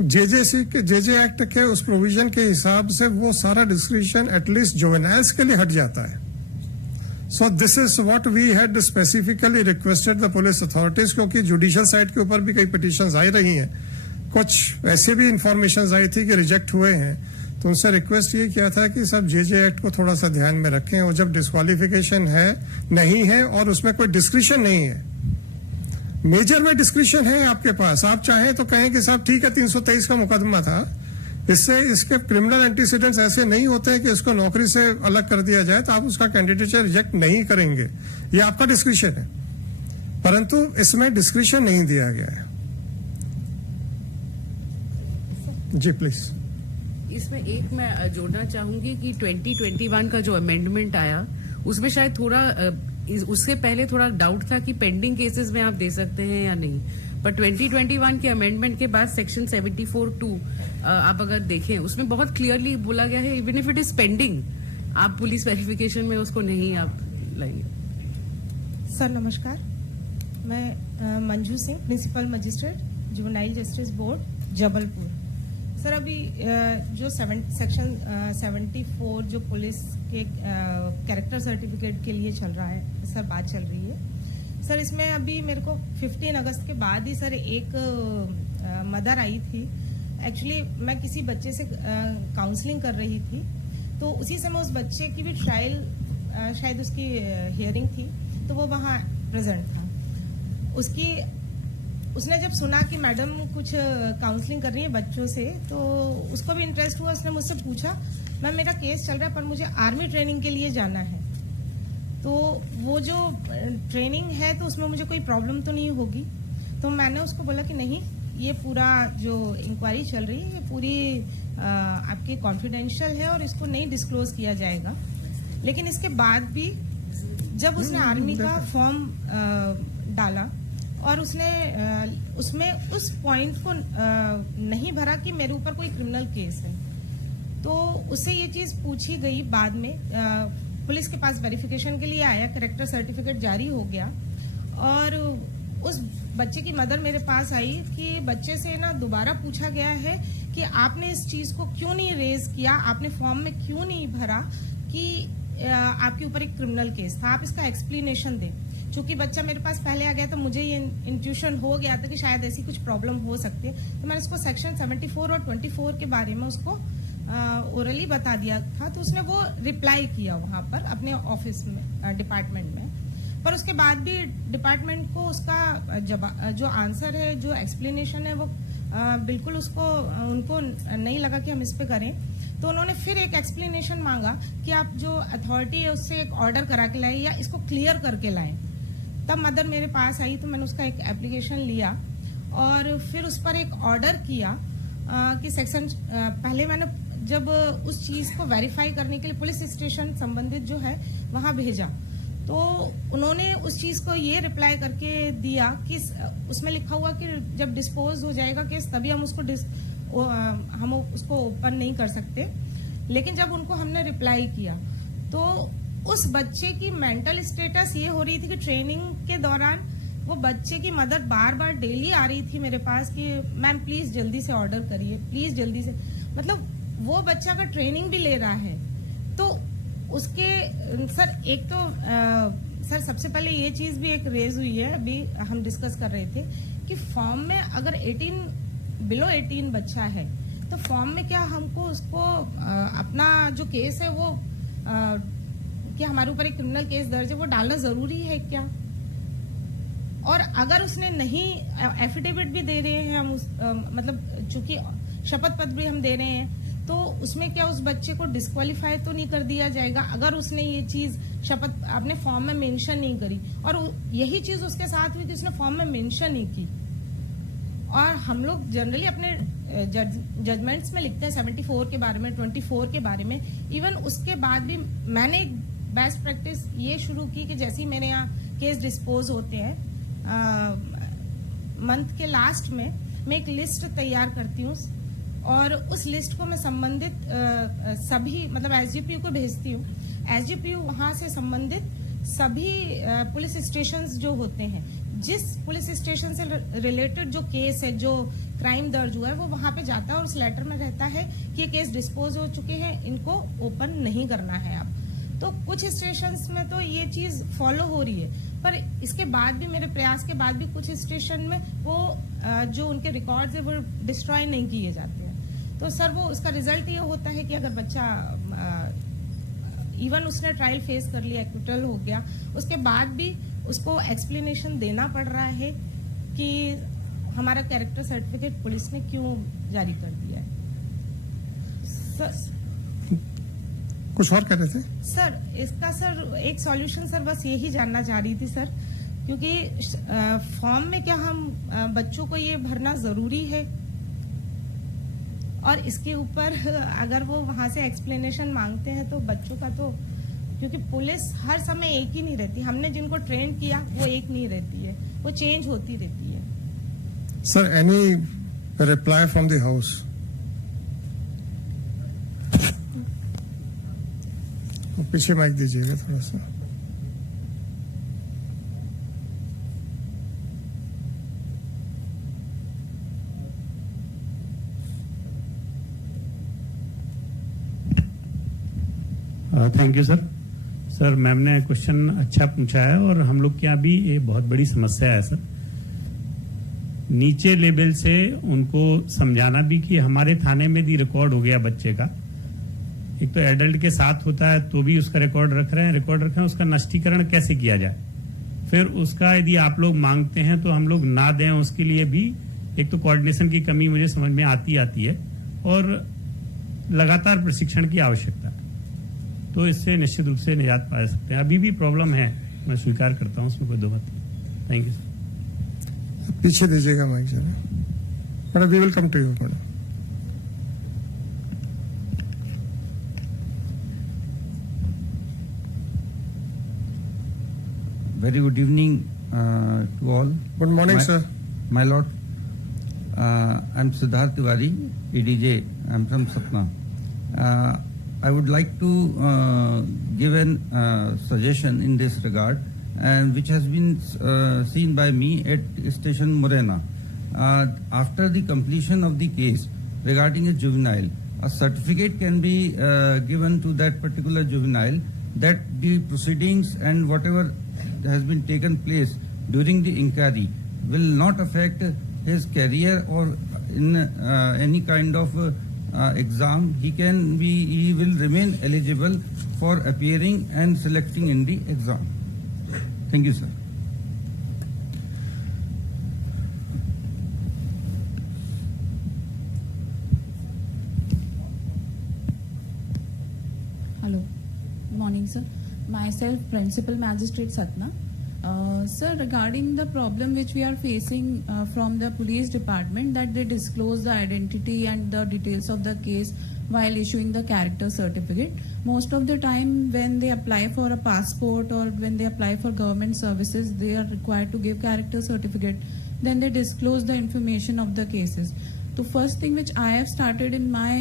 जेजे एक्ट के उस प्रोविजन के हिसाब से वो सारा डिस्क्रिप्शन एटलीस्ट जुवेनाइल्स के लिए हट जाता है. So this is what we had specifically requested the police authorities, क्योंकि जुडिशियल साइड के ऊपर भी कई पिटीशंस आई रही हैं, कुछ ऐसे भी इंफॉर्मेशन आई थी कि रिजेक्ट हुए हैं. तो उनसे रिक्वेस्ट ये किया था कि सब जे एक्ट को थोड़ा सा ध्यान में रखें, और जब डिस्क्वालिफिकेशन है नहीं है और उसमें कोई डिस्क्रिशन नहीं है, मेजर में डिस्क्रिशन है आपके पास, आप चाहें तो कहें कि साहब ठीक है 323 का मुकदमा था, इससे इसके क्रिमिनल एंटीसीडेंट्स ऐसे नहीं होते हैं कि इसको नौकरी से अलग कर दिया जाए, तो आप उसका कैंडिडेचर रिजेक्ट नहीं करेंगे, ये आपका डिस्क्रिशन है, परंतु इसमें डिस्क्रिशन नहीं दिया गया है। जी प्लीज। इसमें एक मैं जोड़ना चाहूंगी कि 2021 का जो अमेंडमेंट आया उसमें शायद थोड़ा उससे पहले थोड़ा डाउट था कि पेंडिंग केसेस में आप दे सकते हैं या नहीं, पर 2021 के अमेंडमेंट के बाद सेक्शन 74(2) आप अगर देखें उसमें बहुत क्लियरली बोला गया है even if it is pending आप पुलिस वेरिफिकेशन में उसको नहीं आप लाइए। सर नमस्कार, मैं Manju Singh, principal magistrate juvenile justice board Jabalpur. Sir अभी जो सेक्शन 74 जो पुलिस के कैरेक्टर सर्टिफिकेट के लिए चल रहा है सर, बात चल रही है सर, इसमें अभी मेरे को 15 अगस्त के बाद ही सर एक मदर आई थी। एक्चुअली मैं किसी बच्चे से काउंसलिंग कर रही थी, तो उसी समय उस बच्चे की भी ट्रायल शायद उसकी हियरिंग थी, तो वो वहाँ प्रेजेंट था। उसने जब सुना कि मैडम कुछ काउंसलिंग कर रही है बच्चों से, तो उसको भी इंटरेस्ट हुआ। उसने मुझसे पूछा, मैम मेरा केस चल रहा है पर मुझे आर्मी ट्रेनिंग के लिए जाना है, तो वो जो ट्रेनिंग है तो उसमें मुझे कोई प्रॉब्लम तो नहीं होगी। तो मैंने उसको बोला कि नहीं, ये पूरा जो इंक्वायरी चल रही है ये पूरी आपकी कॉन्फिडेंशियल है और इसको नहीं डिस्क्लोज किया जाएगा। लेकिन इसके बाद भी जब उसने आर्मी का फॉर्म डाला और उसने उसमें उस पॉइंट को नहीं भरा कि मेरे ऊपर कोई क्रिमिनल केस है, तो उससे ये चीज़ पूछी गई। बाद में पुलिस के पास वेरिफिकेशन के लिए आया, कैरेक्टर सर्टिफिकेट जारी हो गया, और उस बच्चे की मदर मेरे पास आई कि बच्चे से ना दोबारा पूछा गया है कि आपने इस चीज़ को क्यों नहीं रेज किया, आपने फॉर्म में क्यों नहीं भरा कि आपके ऊपर एक क्रिमिनल केस था, आप इसका एक्सप्लेनेशन दें। चूंकि बच्चा मेरे पास पहले आ गया तो मुझे ये इंट्यूशन हो गया था कि शायद ऐसी कुछ प्रॉब्लम हो सकती है, तो मैंने उसको सेक्शन 74 और 24 के बारे में उसको ओरली बता दिया था। तो उसने वो रिप्लाई किया वहां पर अपने ऑफिस में, डिपार्टमेंट में, पर उसके बाद भी डिपार्टमेंट को उसका जो आंसर है, जो एक्सप्लेनेशन है, वो बिल्कुल उनको नहीं लगा कि हम इस पे करें। तो उन्होंने फिर एक एक्सप्लेनेशन मांगा कि आप जो अथॉरिटी है उससे एक ऑर्डर करा के लाए या इसको क्लियर करके लाएं। तब मदर मेरे पास आई तो मैंने उसका एक एप्लीकेशन लिया और फिर उस पर एक ऑर्डर किया कि सेक्शन पहले मैंने जब उस चीज़ को वेरीफाई करने के लिए पुलिस स्टेशन संबंधित जो है वहाँ भेजा, तो उन्होंने उस चीज़ को ये रिप्लाई करके दिया कि उसमें लिखा हुआ कि जब डिस्पोज हो जाएगा केस तभी हम उसको ओपन नहीं कर सकते। लेकिन जब उनको हमने रिप्लाई किया तो उस बच्चे की मेंटल स्टेटस ये हो रही थी कि ट्रेनिंग के दौरान वो बच्चे की मदर बार बार डेली आ रही थी मेरे पास कि मैम प्लीज जल्दी से ऑर्डर करिए, प्लीज जल्दी से, मतलब वो बच्चा का ट्रेनिंग भी ले रहा है। तो उसके सर एक तो सर सबसे पहले ये चीज भी एक रेज हुई है, अभी हम डिस्कस कर रहे थे कि फॉर्म में अगर बिलो 18 बच्चा है तो फॉर्म में क्या हमको उसको अपना जो केस है वो कि हमारे ऊपर एक क्रिमिनल केस दर्ज है वो डालना जरूरी है क्या? और अगर उसने नहीं, एफिडेविट भी दे रहे हैं हम मतलब चूंकि शपथ पत्र भी हम दे रहे हैं, तो उसमें क्या उस बच्चे को डिस्क्वालीफाई तो नहीं कर दिया जाएगा अगर उसने ये चीज शपथ अपने फॉर्म में मेंशन नहीं करी? और यही चीज उसके साथ हुई कि उसने फॉर्म में मेंशन नहीं की। और हम लोग जनरली अपने जजमेंट्स में लिखते हैं 74 के बारे में, 24 के बारे में। इवन उसके बाद भी मैंने एक बेस्ट प्रैक्टिस ये शुरू की कि जैसे ही मेरे यहाँ केस डिस्पोज होते हैं मंथ के लास्ट में मैं एक लिस्ट तैयार करती हूँ और उस लिस्ट को मैं संबंधित सभी मतलब एसजीपीयू को भेजती हूँ। एसजीपीयू वहाँ से संबंधित सभी पुलिस स्टेशंस जो होते हैं, जिस पुलिस स्टेशन से रिलेटेड जो केस है, जो क्राइम दर्ज हुआ है, वो वहाँ पे जाता है और उस लेटर में रहता है कि ये केस डिस्पोज हो चुके हैं, इनको ओपन नहीं करना है अब। तो कुछ स्टेशंस में तो ये चीज फॉलो हो रही है, पर इसके बाद भी मेरे प्रयास के बाद भी कुछ स्टेशन में वो जो उनके रिकॉर्ड्स है वो डिस्ट्रॉय नहीं किए जाते हैं। तो सर वो उसका रिजल्ट ये होता है कि अगर बच्चा इवन उसने ट्रायल फेस कर लिया, एक्विटल हो गया, उसके बाद भी उसको एक्सप्लेनेशन देना पड़ रहा है कि हमारा कैरेक्टर सर्टिफिकेट पुलिस ने क्यों जारी कर दिया है। कुछ और कह रहे थे सर इसका सर एक सॉल्यूशन सर बस यही जानना चाह रही थी सर, क्योंकि फॉर्म में क्या हम बच्चों को ये भरना जरूरी है, और इसके ऊपर अगर वो वहां से एक्सप्लेनेशन मांगते हैं तो बच्चों का तो, क्योंकि पुलिस हर समय एक ही नहीं रहती, हमने जिनको ट्रेन किया वो एक नहीं रहती है, वो चेंज होती रहती है। Sir any reply from the house? पीछे माइक दीजिएगा थोड़ा सा। Thank you sir. Sir ma'am ने क्वेश्चन अच्छा पूछा है, और हम लोग के यहाँ भी ये बहुत बड़ी समस्या है सर। नीचे लेवल से उनको समझाना भी कि हमारे थाने में भी रिकॉर्ड हो गया बच्चे का, एक तो एडल्ट के साथ होता है तो भी उसका रिकॉर्ड रख रहे हैं, उसका नष्टीकरण कैसे किया जाए। फिर उसका यदि आप लोग मांगते हैं तो हम लोग ना दें, उसके लिए भी एक तो कोऑर्डिनेशन की कमी मुझे समझ में आती है, और लगातार प्रशिक्षण की आवश्यकता है। तो इससे निश्चित रूप से निजात पा सकते हैं। अभी भी प्रॉब्लम है, मैं स्वीकार करता हूँ, उसमें कोई दो बात नहीं। Thank you sir. पीछे दीजिएगा माइक जरा madam, we will come to you madam. Very good evening to all. Good morning, sir. My lord, I'm Siddharth Tiwari, EDJ. I'm from Satna. I would like to give an suggestion in this regard, and which has been seen by me at Station Morena. After the completion of the case regarding a juvenile, a certificate can be given to that particular juvenile that the proceedings and whatever has been taken place during the inquiry will not affect his career or in any kind of exam. He will remain eligible for appearing and selecting in the exam. Thank you, sir. Hello, good morning, sir. Myself, Principal Magistrate Satna. Sir, regarding the problem which we are facing from the police department, that they disclose the identity and the details of the case while issuing the character certificate. Most of the time when they apply for a passport or when they apply for government services, they are required to give character certificate. Then they disclose the information of the cases. The first thing which I have started in my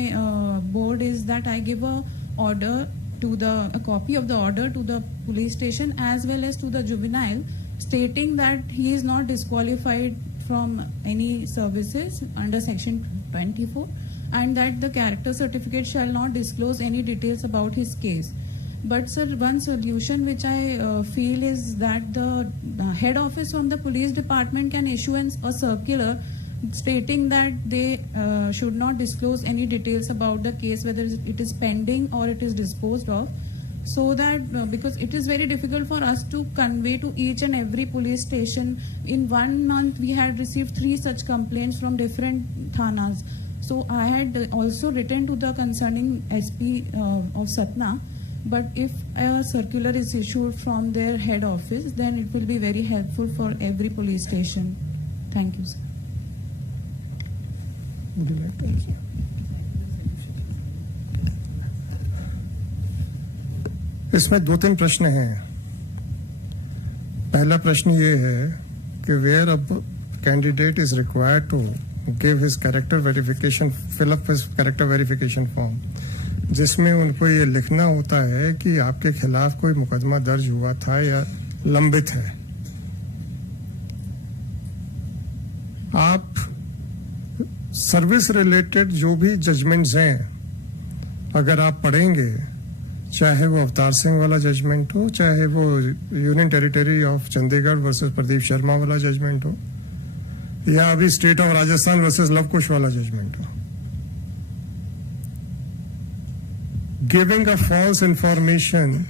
board is that I give a copy of the order to the police station as well as to the juvenile, stating that he is not disqualified from any services under section 24, and that the character certificate shall not disclose any details about his case. But sir, one solution which I feel is that the head office from the police department can issue a circular stating that they should not disclose any details about the case, whether it is pending or it is disposed of, so that because it is very difficult for us to convey to each and every police station. In 1 month we had received 3 such complaints from different thanas. So I had also written to the concerning SP of Satna, but if a circular is issued from their head office, then it will be very helpful for every police station. Thank you, sir. Would you like to? इसमें 2-3 प्रश्न हैं। पहला प्रश्न ये है कि वेयर अब candidate is required to give his character verification, fill up his character verification form, जिसमें उनको ये लिखना होता है कि आपके खिलाफ कोई मुकदमा दर्ज हुआ था या लंबित है। आप सर्विस रिलेटेड जो भी जजमेंट्स हैं अगर आप पढ़ेंगे, चाहे वो अवतार सिंह वाला जजमेंट हो, चाहे वो union territory of Chandigarh versus Pradeep Sharma वाला जजमेंट हो, या अभी state of Rajasthan versus Lav Kush वाला जजमेंट हो, giving a false information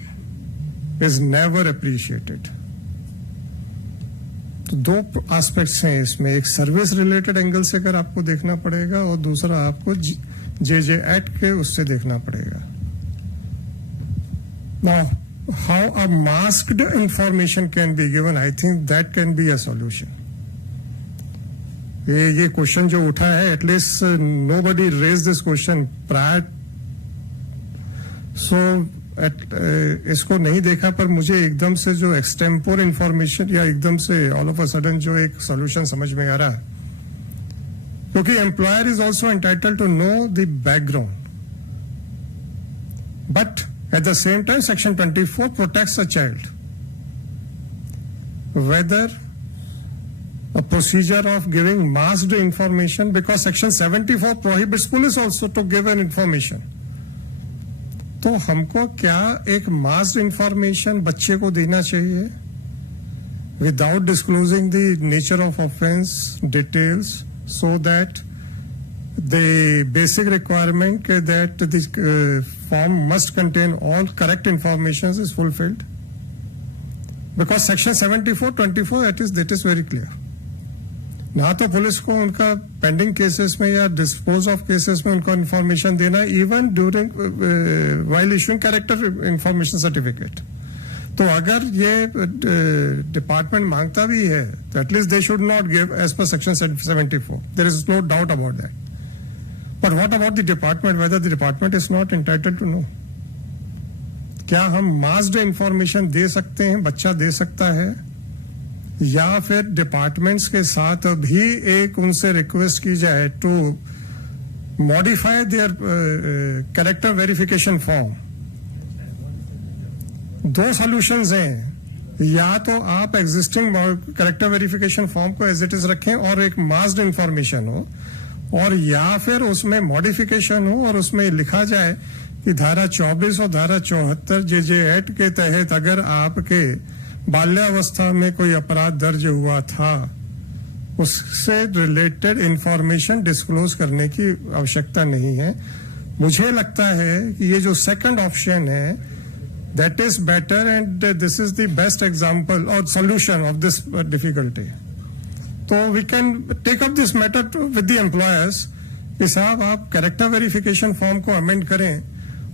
is never appreciated. तो दो एस्पेक्ट्स हैं इसमें, एक सर्विस रिलेटेड एंगल से अगर आपको देखना पड़ेगा और दूसरा आपको जे एक्ट के उससे देखना पड़ेगा. Now, how a masked information can be given, I think that can be a solution. ये क्वेश्चन जो उठा है, at least nobody raise this question prior, so इसको नहीं देखा, पर मुझे एकदम से जो एक्सटेम्पोर इंफॉर्मेशन या एकदम से ऑल ऑफ अ सडन जो एक सॉल्यूशन समझ में आ रहा है, क्योंकि employer is also entitled to know the background, but at the same time section 24 protects a child. Whether a procedure of giving masked information, because section 74 prohibits police also to give an information. तो हमको क्या एक masked information बच्चे को देना चाहिए without disclosing the nature of offense details, so that the basic requirement that this form must contain all correct information is fulfilled? Because section 74-24 that is very clear. ना तो पुलिस को उनका पेंडिंग केसेस में या डिस्पोज ऑफ केसेस में उनको इंफॉर्मेशन देना, even during while issuing character information certificate. तो अगर ये डिपार्टमेंट मांगता भी है तो at least they should not give as per section 74. There is no doubt about that. But what about the department, whether the department is not entitled to know? क्या हम masked information दे सकते हैं, बच्चा दे सकता है, या फिर डिपार्टमेंट्स के साथ भी एक उनसे रिक्वेस्ट की जाए to modify their character verification form? दो सॉल्यूशंस हैं, या तो आप एग्जिस्टिंग कैरेक्टर वेरिफिकेशन फॉर्म को एज इट इज रखें और एक मास्क्ड इंफॉर्मेशन हो, और या फिर उसमें मॉडिफिकेशन हो और उसमें लिखा जाए कि धारा 24 और धारा 74 जे एक्ट के तहत अगर आपके बाल्यावस्था में कोई अपराध दर्ज हुआ था, उससे रिलेटेड इंफॉर्मेशन डिस्क्लोज करने की आवश्यकता नहीं है. मुझे लगता है कि ये जो सेकंड ऑप्शन है that is better, and this is the best example और सॉल्यूशन ऑफ दिस डिफिकल्टी. तो we can take up this matter with the employers कि साहब आप कैरेक्टर वेरिफिकेशन फॉर्म को अमेंड करें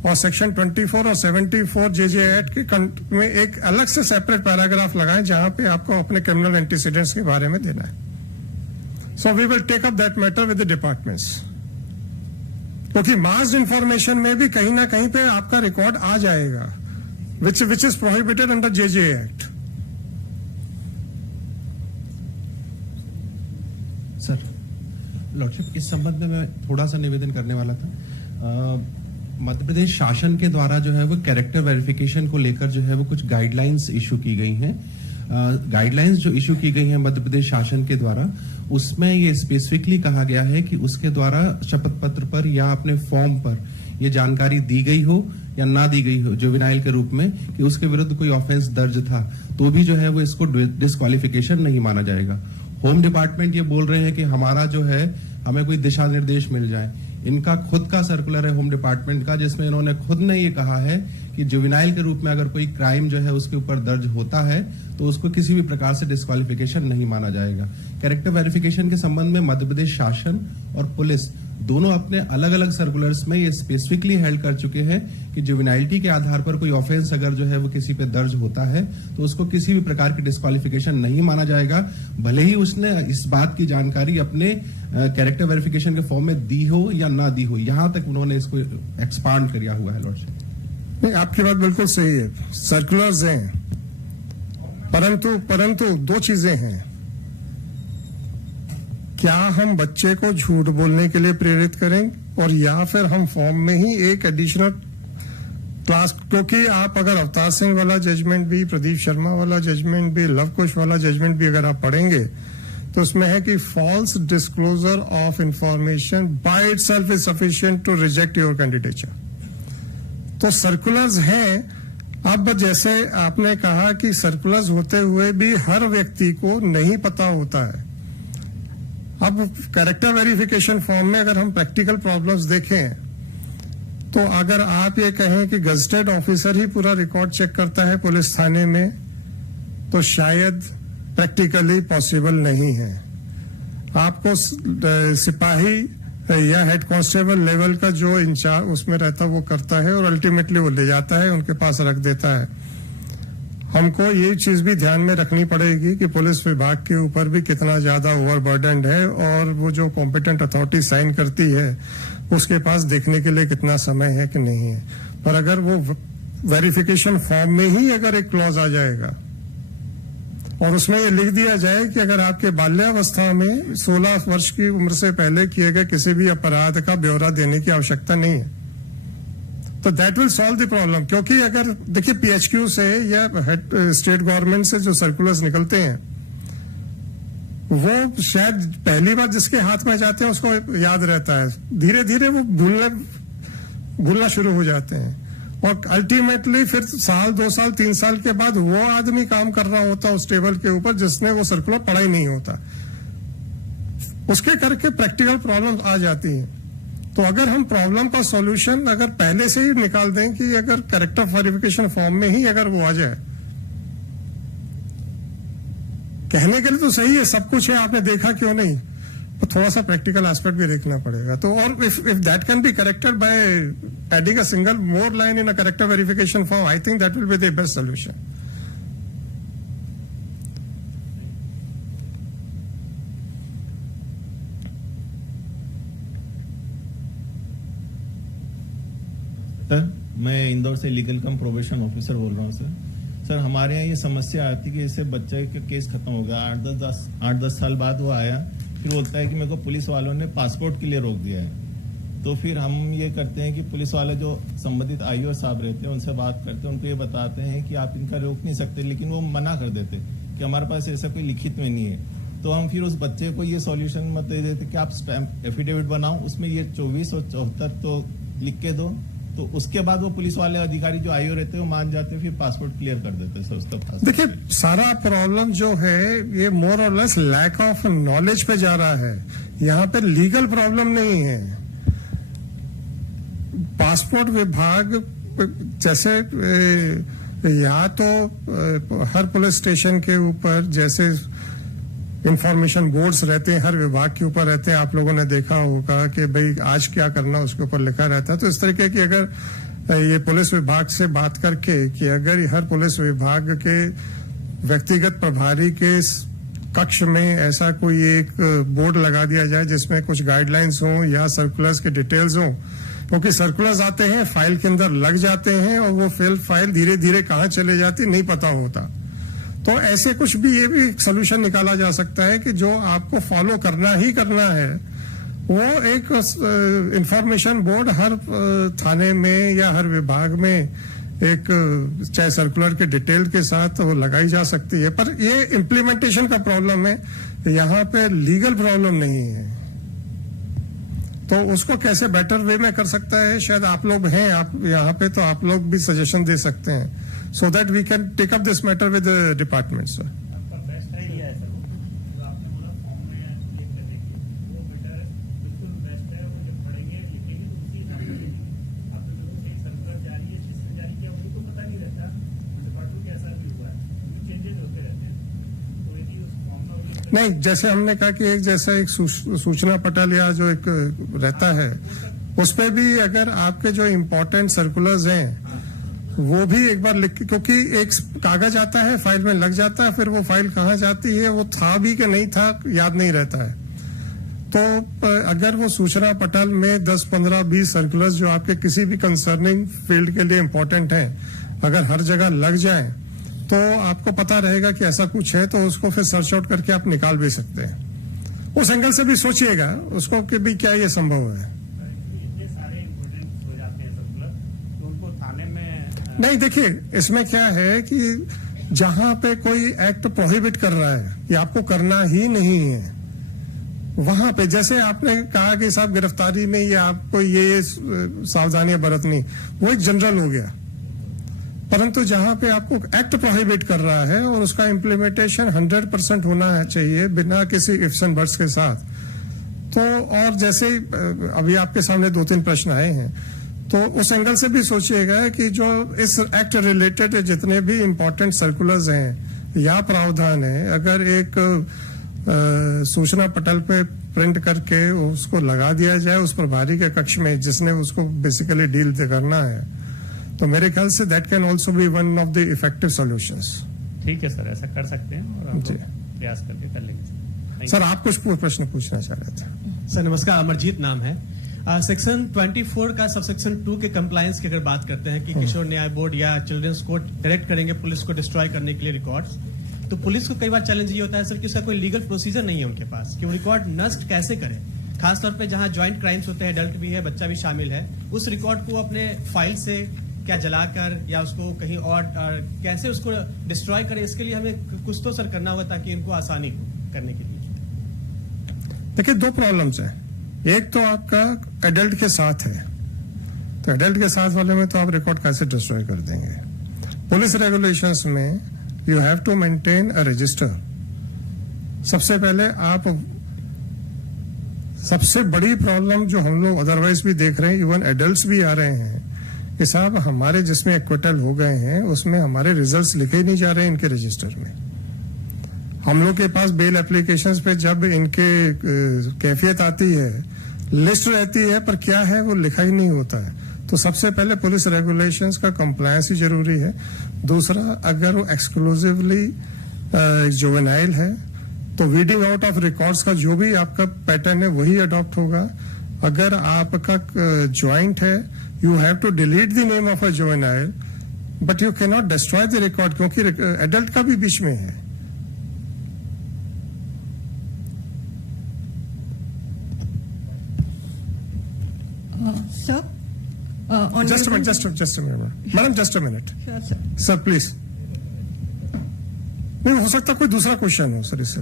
और सेक्शन 24 और 74 जे एक्ट के में एक अलग से सेपरेट पैराग्राफ लगाएं जहां पे आपको अपने क्रिमिनल एंटीसीडेंट्स के बारे में देना है. So we will take up that matter with the departments, क्योंकि मास्ड इंफॉर्मेशन में भी कहीं ना कहीं पे आपका रिकॉर्ड आ जाएगा which is prohibited under J act. Sir, lordship, इस संबंध में मैं थोड़ा सा निवेदन करने वाला था. मध्य प्रदेश शासन के द्वारा जो है वो कैरेक्टर वेरिफिकेशन को लेकर जो है वो कुछ गाइडलाइंस इशू की गई हैं. गाइडलाइंस जो इशू की गई हैं मध्य प्रदेश शासन के द्वारा, उसमें ये स्पेसिफिकली कहा गया है कि उसके द्वारा शपथ पत्र पर या अपने फॉर्म पर ये जानकारी दी गई हो या ना दी गई हो जुवेनाइल के रूप में कि उसके विरुद्ध कोई ऑफेंस दर्ज था, तो भी जो है वो इसको डिस्क्वालिफिकेशन नहीं माना जाएगा. होम डिपार्टमेंट ये बोल रहे हैं कि हमारा जो है हमें कोई दिशा निर्देश मिल जाए. इनका खुद का सर्कुलर है होम डिपार्टमेंट का, जिसमें इन्होंने खुद ने ये कहा है कि जुवेनाइल के रूप में अगर कोई क्राइम जो है उसके ऊपर दर्ज होता है तो उसको किसी भी प्रकार से डिस्क्वालिफिकेशन नहीं माना जाएगा. कैरेक्टर वेरिफिकेशन के संबंध में मध्य प्रदेश शासन और पुलिस दोनों अपने अलग अलग सर्कुलर्स में ये स्पेसिफिकली हेल्ड कर चुके हैं कि जुवेनाइलिटी के आधार पर कोई ऑफेंस अगर जो है वो किसी पे दर्ज होता है तो उसको किसी भी प्रकार की डिस्क्वालिफिकेशन नहीं माना जाएगा, भले ही उसने इस बात की जानकारी अपने कैरेक्टर वेरिफिकेशन के फॉर्म में दी हो या ना दी हो. यहां तक उन्होंने इसको एक्सपांड किया हुआ है. लॉर्डशिप, नहीं, आपकी बात बिल्कुल सही है, सर्कुलर्स हैं, परंतु दो चीजें हैं. क्या हम बच्चे को झूठ बोलने के लिए प्रेरित करें, और या फिर हम फॉर्म में ही एक एडिशनल क्लास, क्योंकि आप अगर अवतार सिंह वाला जजमेंट भी, प्रदीप शर्मा वाला जजमेंट भी, लव कुश वाला जजमेंट भी अगर आप पढ़ेंगे तो उसमें है कि false disclosure of information by itself is sufficient to reject your candidature. तो सर्कुलर्स हैं. अब जैसे आपने कहा कि सर्कुलर्स होते हुए भी हर व्यक्ति को नहीं पता होता है. अब कैरेक्टर वेरिफिकेशन फॉर्म में अगर हम प्रैक्टिकल प्रॉब्लम्स देखें तो अगर आप ये कहें कि गजटेड ऑफिसर ही पूरा रिकॉर्ड चेक करता है पुलिस थाने में, तो शायद प्रैक्टिकली पॉसिबल नहीं है। आपको सिपाही या हेड कांस्टेबल लेवल का जो इंचार्ज उसमें रहता वो करता है और अल्टीमेटली वो ले जाता है, उनके पास रख देता है। हमको ये चीज भी ध्यान में रखनी पड़ेगी कि पुलिस विभाग के ऊपर भी कितना ज्यादा ओवरबर्डन्ड है, और वो जो कॉम्पिटेंट अथॉरिटी साइन करती है उसके पास देखने के लिए कितना समय है कि नहीं है। पर अगर वो वेरिफिकेशन फॉर्म में ही अगर एक क्लॉज आ जाएगा और उसमें ये लिख दिया जाए कि अगर आपके बाल्यावस्था में 16 वर्ष की उम्र से पहले किए गए किसी भी अपराध का ब्यौरा देने की आवश्यकता नहीं है, तो that will solve the problem. क्योंकि अगर देखिए पीएचक्यू से या स्टेट गवर्नमेंट से जो सर्कुलर्स निकलते हैं वो शायद पहली बार जिसके हाथ में जाते हैं उसको याद रहता है, धीरे धीरे वो भूलना शुरू हो जाते हैं, और अल्टीमेटली फिर साल 2 साल 3 साल के बाद वो आदमी काम कर रहा होता उस टेबल के ऊपर जिसने वो सर्कुलर पढ़ा ही नहीं होता, उसके करके प्रैक्टिकल प्रॉब्लम आ जाती है। तो अगर हम प्रॉब्लम का सॉल्यूशन अगर पहले से ही निकाल दें कि अगर कैरेक्टर वेरिफिकेशन फॉर्म में ही अगर वो आ जाए, कहने के लिए तो सही है, सब कुछ है, आपने देखा क्यों नहीं, तो थोड़ा सा प्रैक्टिकल एस्पेक्ट भी देखना पड़ेगा। तो और if that can be corrected by adding a single more line in a character verification form, I think that will be the best solution. Sir, मैं इंदौर से लीगल कम प्रोबेशन ऑफिसर बोल रहा हूँ सर, हमारे यहाँ ये समस्या आती कि जैसे बच्चे का केस खत्म हो गया, 8-10 साल बाद वो आया, फिर बोलता है कि मेरे को पुलिस वालों ने पासपोर्ट के लिए रोक दिया है। तो फिर हम ये करते हैं कि पुलिस वाले जो संबंधित आईओ साहब रहते हैं उनसे बात करते हैं, उनको ये बताते हैं कि आप इनका रोक नहीं सकते, लेकिन वो मना कर देते कि हमारे पास ऐसा कोई लिखित में नहीं है। तो हम फिर उस बच्चे को ये सॉल्यूशन मत दे देते कि आप स्टैम्प एफिडेविट बनाओ, उसमें ये 24 और 74 तो लिख के दो, तो उसके बाद वो पुलिस वाले अधिकारी जो आईओ रहते हैं वो मान जाते हैं, फिर पासपोर्ट क्लियर कर देते हैं सर उसका पासपोर्ट। देखिए सारा प्रॉब्लम जो है ये मोर और लेस लैक ऑफ नॉलेज पे जा रहा है, यहाँ पे लीगल प्रॉब्लम नहीं है। पासपोर्ट विभाग जैसे यहाँ तो हर पुलिस स्टेशन के ऊपर जैसे इंफॉर्मेशन बोर्ड्स रहते हैं, हर विभाग के ऊपर रहते हैं, आप लोगों ने देखा होगा कि भाई आज क्या करना उसके ऊपर लिखा रहता है। तो इस तरीके की अगर ये पुलिस विभाग से बात करके कि अगर हर पुलिस विभाग के व्यक्तिगत प्रभारी के कक्ष में ऐसा कोई एक बोर्ड लगा दिया जाए जिसमें कुछ गाइडलाइंस हों या सर्कुलर्स के डिटेल्स हों, क्योंकि सर्कुलर्स आते हैं फाइल के अंदर लग जाते हैं और वो फाइल धीरे धीरे कहाँ चले जाती नहीं पता होता। तो ऐसे कुछ भी ये भी सोल्यूशन निकाला जा सकता है कि जो आपको फॉलो करना ही करना है वो एक इंफॉर्मेशन बोर्ड हर थाने में या हर विभाग में एक चाहे सर्कुलर के डिटेल के साथ वो लगाई जा सकती है। पर ये इम्प्लीमेंटेशन का प्रॉब्लम है, यहाँ पे लीगल प्रॉब्लम नहीं है। तो उसको कैसे बेटर वे में कर सकता है, शायद आप लोग हैं आप यहाँ पे, तो आप लोग भी सजेशन दे सकते हैं, so that we can take up this matter with the department, sir. आपका बेस्ट आइडिया है सर, जो आपने बोला फॉर्म में लिख करने की, वो बेटर है, बिल्कुल बेस्ट है। वो जब पढ़ेंगे लिखेंगे तो उसी हिसाब से लिखेंगे। आपने लोगों से एक सर्कुलर जारी है, जिससे जारी किया उनको पता नहीं रहता डिपार्टमेंट के ऐसा भी हुआ है, चेंजेस होते रहते हैं। तो यदि उस फॉर्म में नहीं, जैसे हमने कहा कि एक जैसा एक सूचना पटल या जो एक रहता है उस पर भी अगर आपके जो इम्पोर्टेंट सर्कुलर्स हैं वो भी एक बार लिख, क्योंकि एक कागज आता है फाइल में लग जाता है, फिर वो फाइल कहाँ जाती है वो था भी कि नहीं था याद नहीं रहता है। तो अगर वो सूचना पटल में 10, 15, 20 सर्कुलर्स जो आपके किसी भी कंसर्निंग फील्ड के लिए इम्पोर्टेंट हैं अगर हर जगह लग जाए तो आपको पता रहेगा कि ऐसा कुछ है, तो उसको फिर सर्च आउट करके आप निकाल भी सकते हैं। उस एंगल से भी सोचिएगा उसको कि भी क्या ये संभव है। नहीं, देखिए इसमें क्या है कि जहां पे कोई एक्ट प्रोहिबिट कर रहा है ये आपको करना ही नहीं है, वहां पे जैसे आपने कहा कि साहब गिरफ्तारी में ये आपको ये सावधानियां बरतनी, वो एक जनरल हो गया। परंतु जहां पे आपको एक्ट प्रोहिबिट कर रहा है और उसका इम्प्लीमेंटेशन 100% होना चाहिए बिना किसी इफ्स एंड बट्स के साथ, तो और जैसे अभी आपके सामने 2-3 प्रश्न आए हैं, तो उस एंगल से भी सोचिएगा कि जो इस एक्ट रिलेटेड जितने भी इम्पोर्टेंट सर्कुलर्स हैं या प्रावधान है, अगर एक सूचना पटल पे प्रिंट करके उसको लगा दिया जाए उस प्रभारी के कक्ष में जिसने उसको बेसिकली डील करना है, तो मेरे ख्याल say that can also B one of the effective solutions. ठीक है सर, ऐसा कर सकते हैं और हम जी। लोग प्रयास करके कर लेंगे। सर आप कुछ प्रश्न पूछना चाह रहे थे? सर नमस्कार, अमरजीत नाम है। सेक्शन 24 का सबसेक्शन 2 के कंप्लायंस की अगर बात करते हैं कि किशोर न्याय बोर्ड या चिल्ड्रंस कोर्ट डायरेक्ट करेंगे पुलिस को डिस्ट्रॉय करने के लिए रिकॉर्ड्स, तो पुलिस को कई बार चैलेंज ये होता है सर कि उसका कोई लीगल प्रोसीजर नहीं है उनके पास कि वो रिकॉर्ड नष्ट कैसे करें, खासतौर पे जहां ज्वाइंट क्राइम्स होते हैं, एडल्ट भी है, बच्चा भी शामिल है, उस रिकॉर्ड को अपने फाइल से क्या जलाकर या उसको कहीं और कैसे उसको डिस्ट्रॉय करें, इसके लिए हमें कुछ तो सर करना होगा ताकि इनको आसानी हो करने के लिए। देखिए दो प्रॉब्लम्स हैं, एक तो आपका एडल्ट के साथ है, तो एडल्ट के साथ वाले में तो आप रिकॉर्ड कैसे डिस्ट्रॉय कर देंगे। पुलिस रेगुलेशंस में you have to maintain a register. सबसे पहले आप सबसे बड़ी प्रॉब्लम जो हम लोग अदरवाइज भी देख रहे हैं, इवन एडल्ट्स भी आ रहे हैं कि साहब हमारे जिसमें एक्विटल हो गए हैं उसमें हमारे रिजल्ट्स लिखे ही नहीं जा रहे हैं इनके रजिस्टर में। हम लोग के पास बेल एप्लीकेशंस पे जब इनके कैफियत आती है, लिस्ट रहती है, पर क्या है वो लिखा ही नहीं होता है। तो सबसे पहले पुलिस रेगुलेशंस का कंप्लायंस ही जरूरी है। दूसरा, अगर वो एक्सक्लूसिवली जुवेनाइल है तो वीडिंग आउट ऑफ रिकॉर्ड्स का जो भी आपका पैटर्न है वही अडॉप्ट होगा। अगर आपका ज्वाइंट है, you have to delete the name of a juvenile, but you cannot destroy the record, क्योंकि एडल्ट का भी बीच में है। Sir, on Just a minute, madam, just a minute. Sure, sir. Sir, please. नहीं हो सकता कोई दूसरा क्वेश्चन हो सर इससे।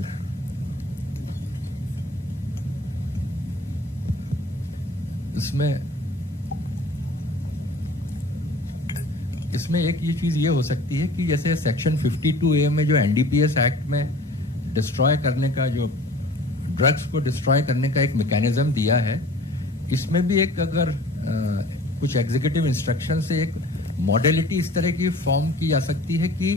इसमें एक ये चीज ये हो सकती है कि जैसे सेक्शन 52A में जो एनडीपीएस एक्ट में डिस्ट्रॉय करने का, जो ड्रग्स को डिस्ट्रॉय करने का एक मैकेनिज्म दिया है, इसमें भी एक अगर कुछ एग्जीक्यूटिव इंस्ट्रक्शन से एक मॉडलिटी इस तरह की फॉर्म की जा सकती है कि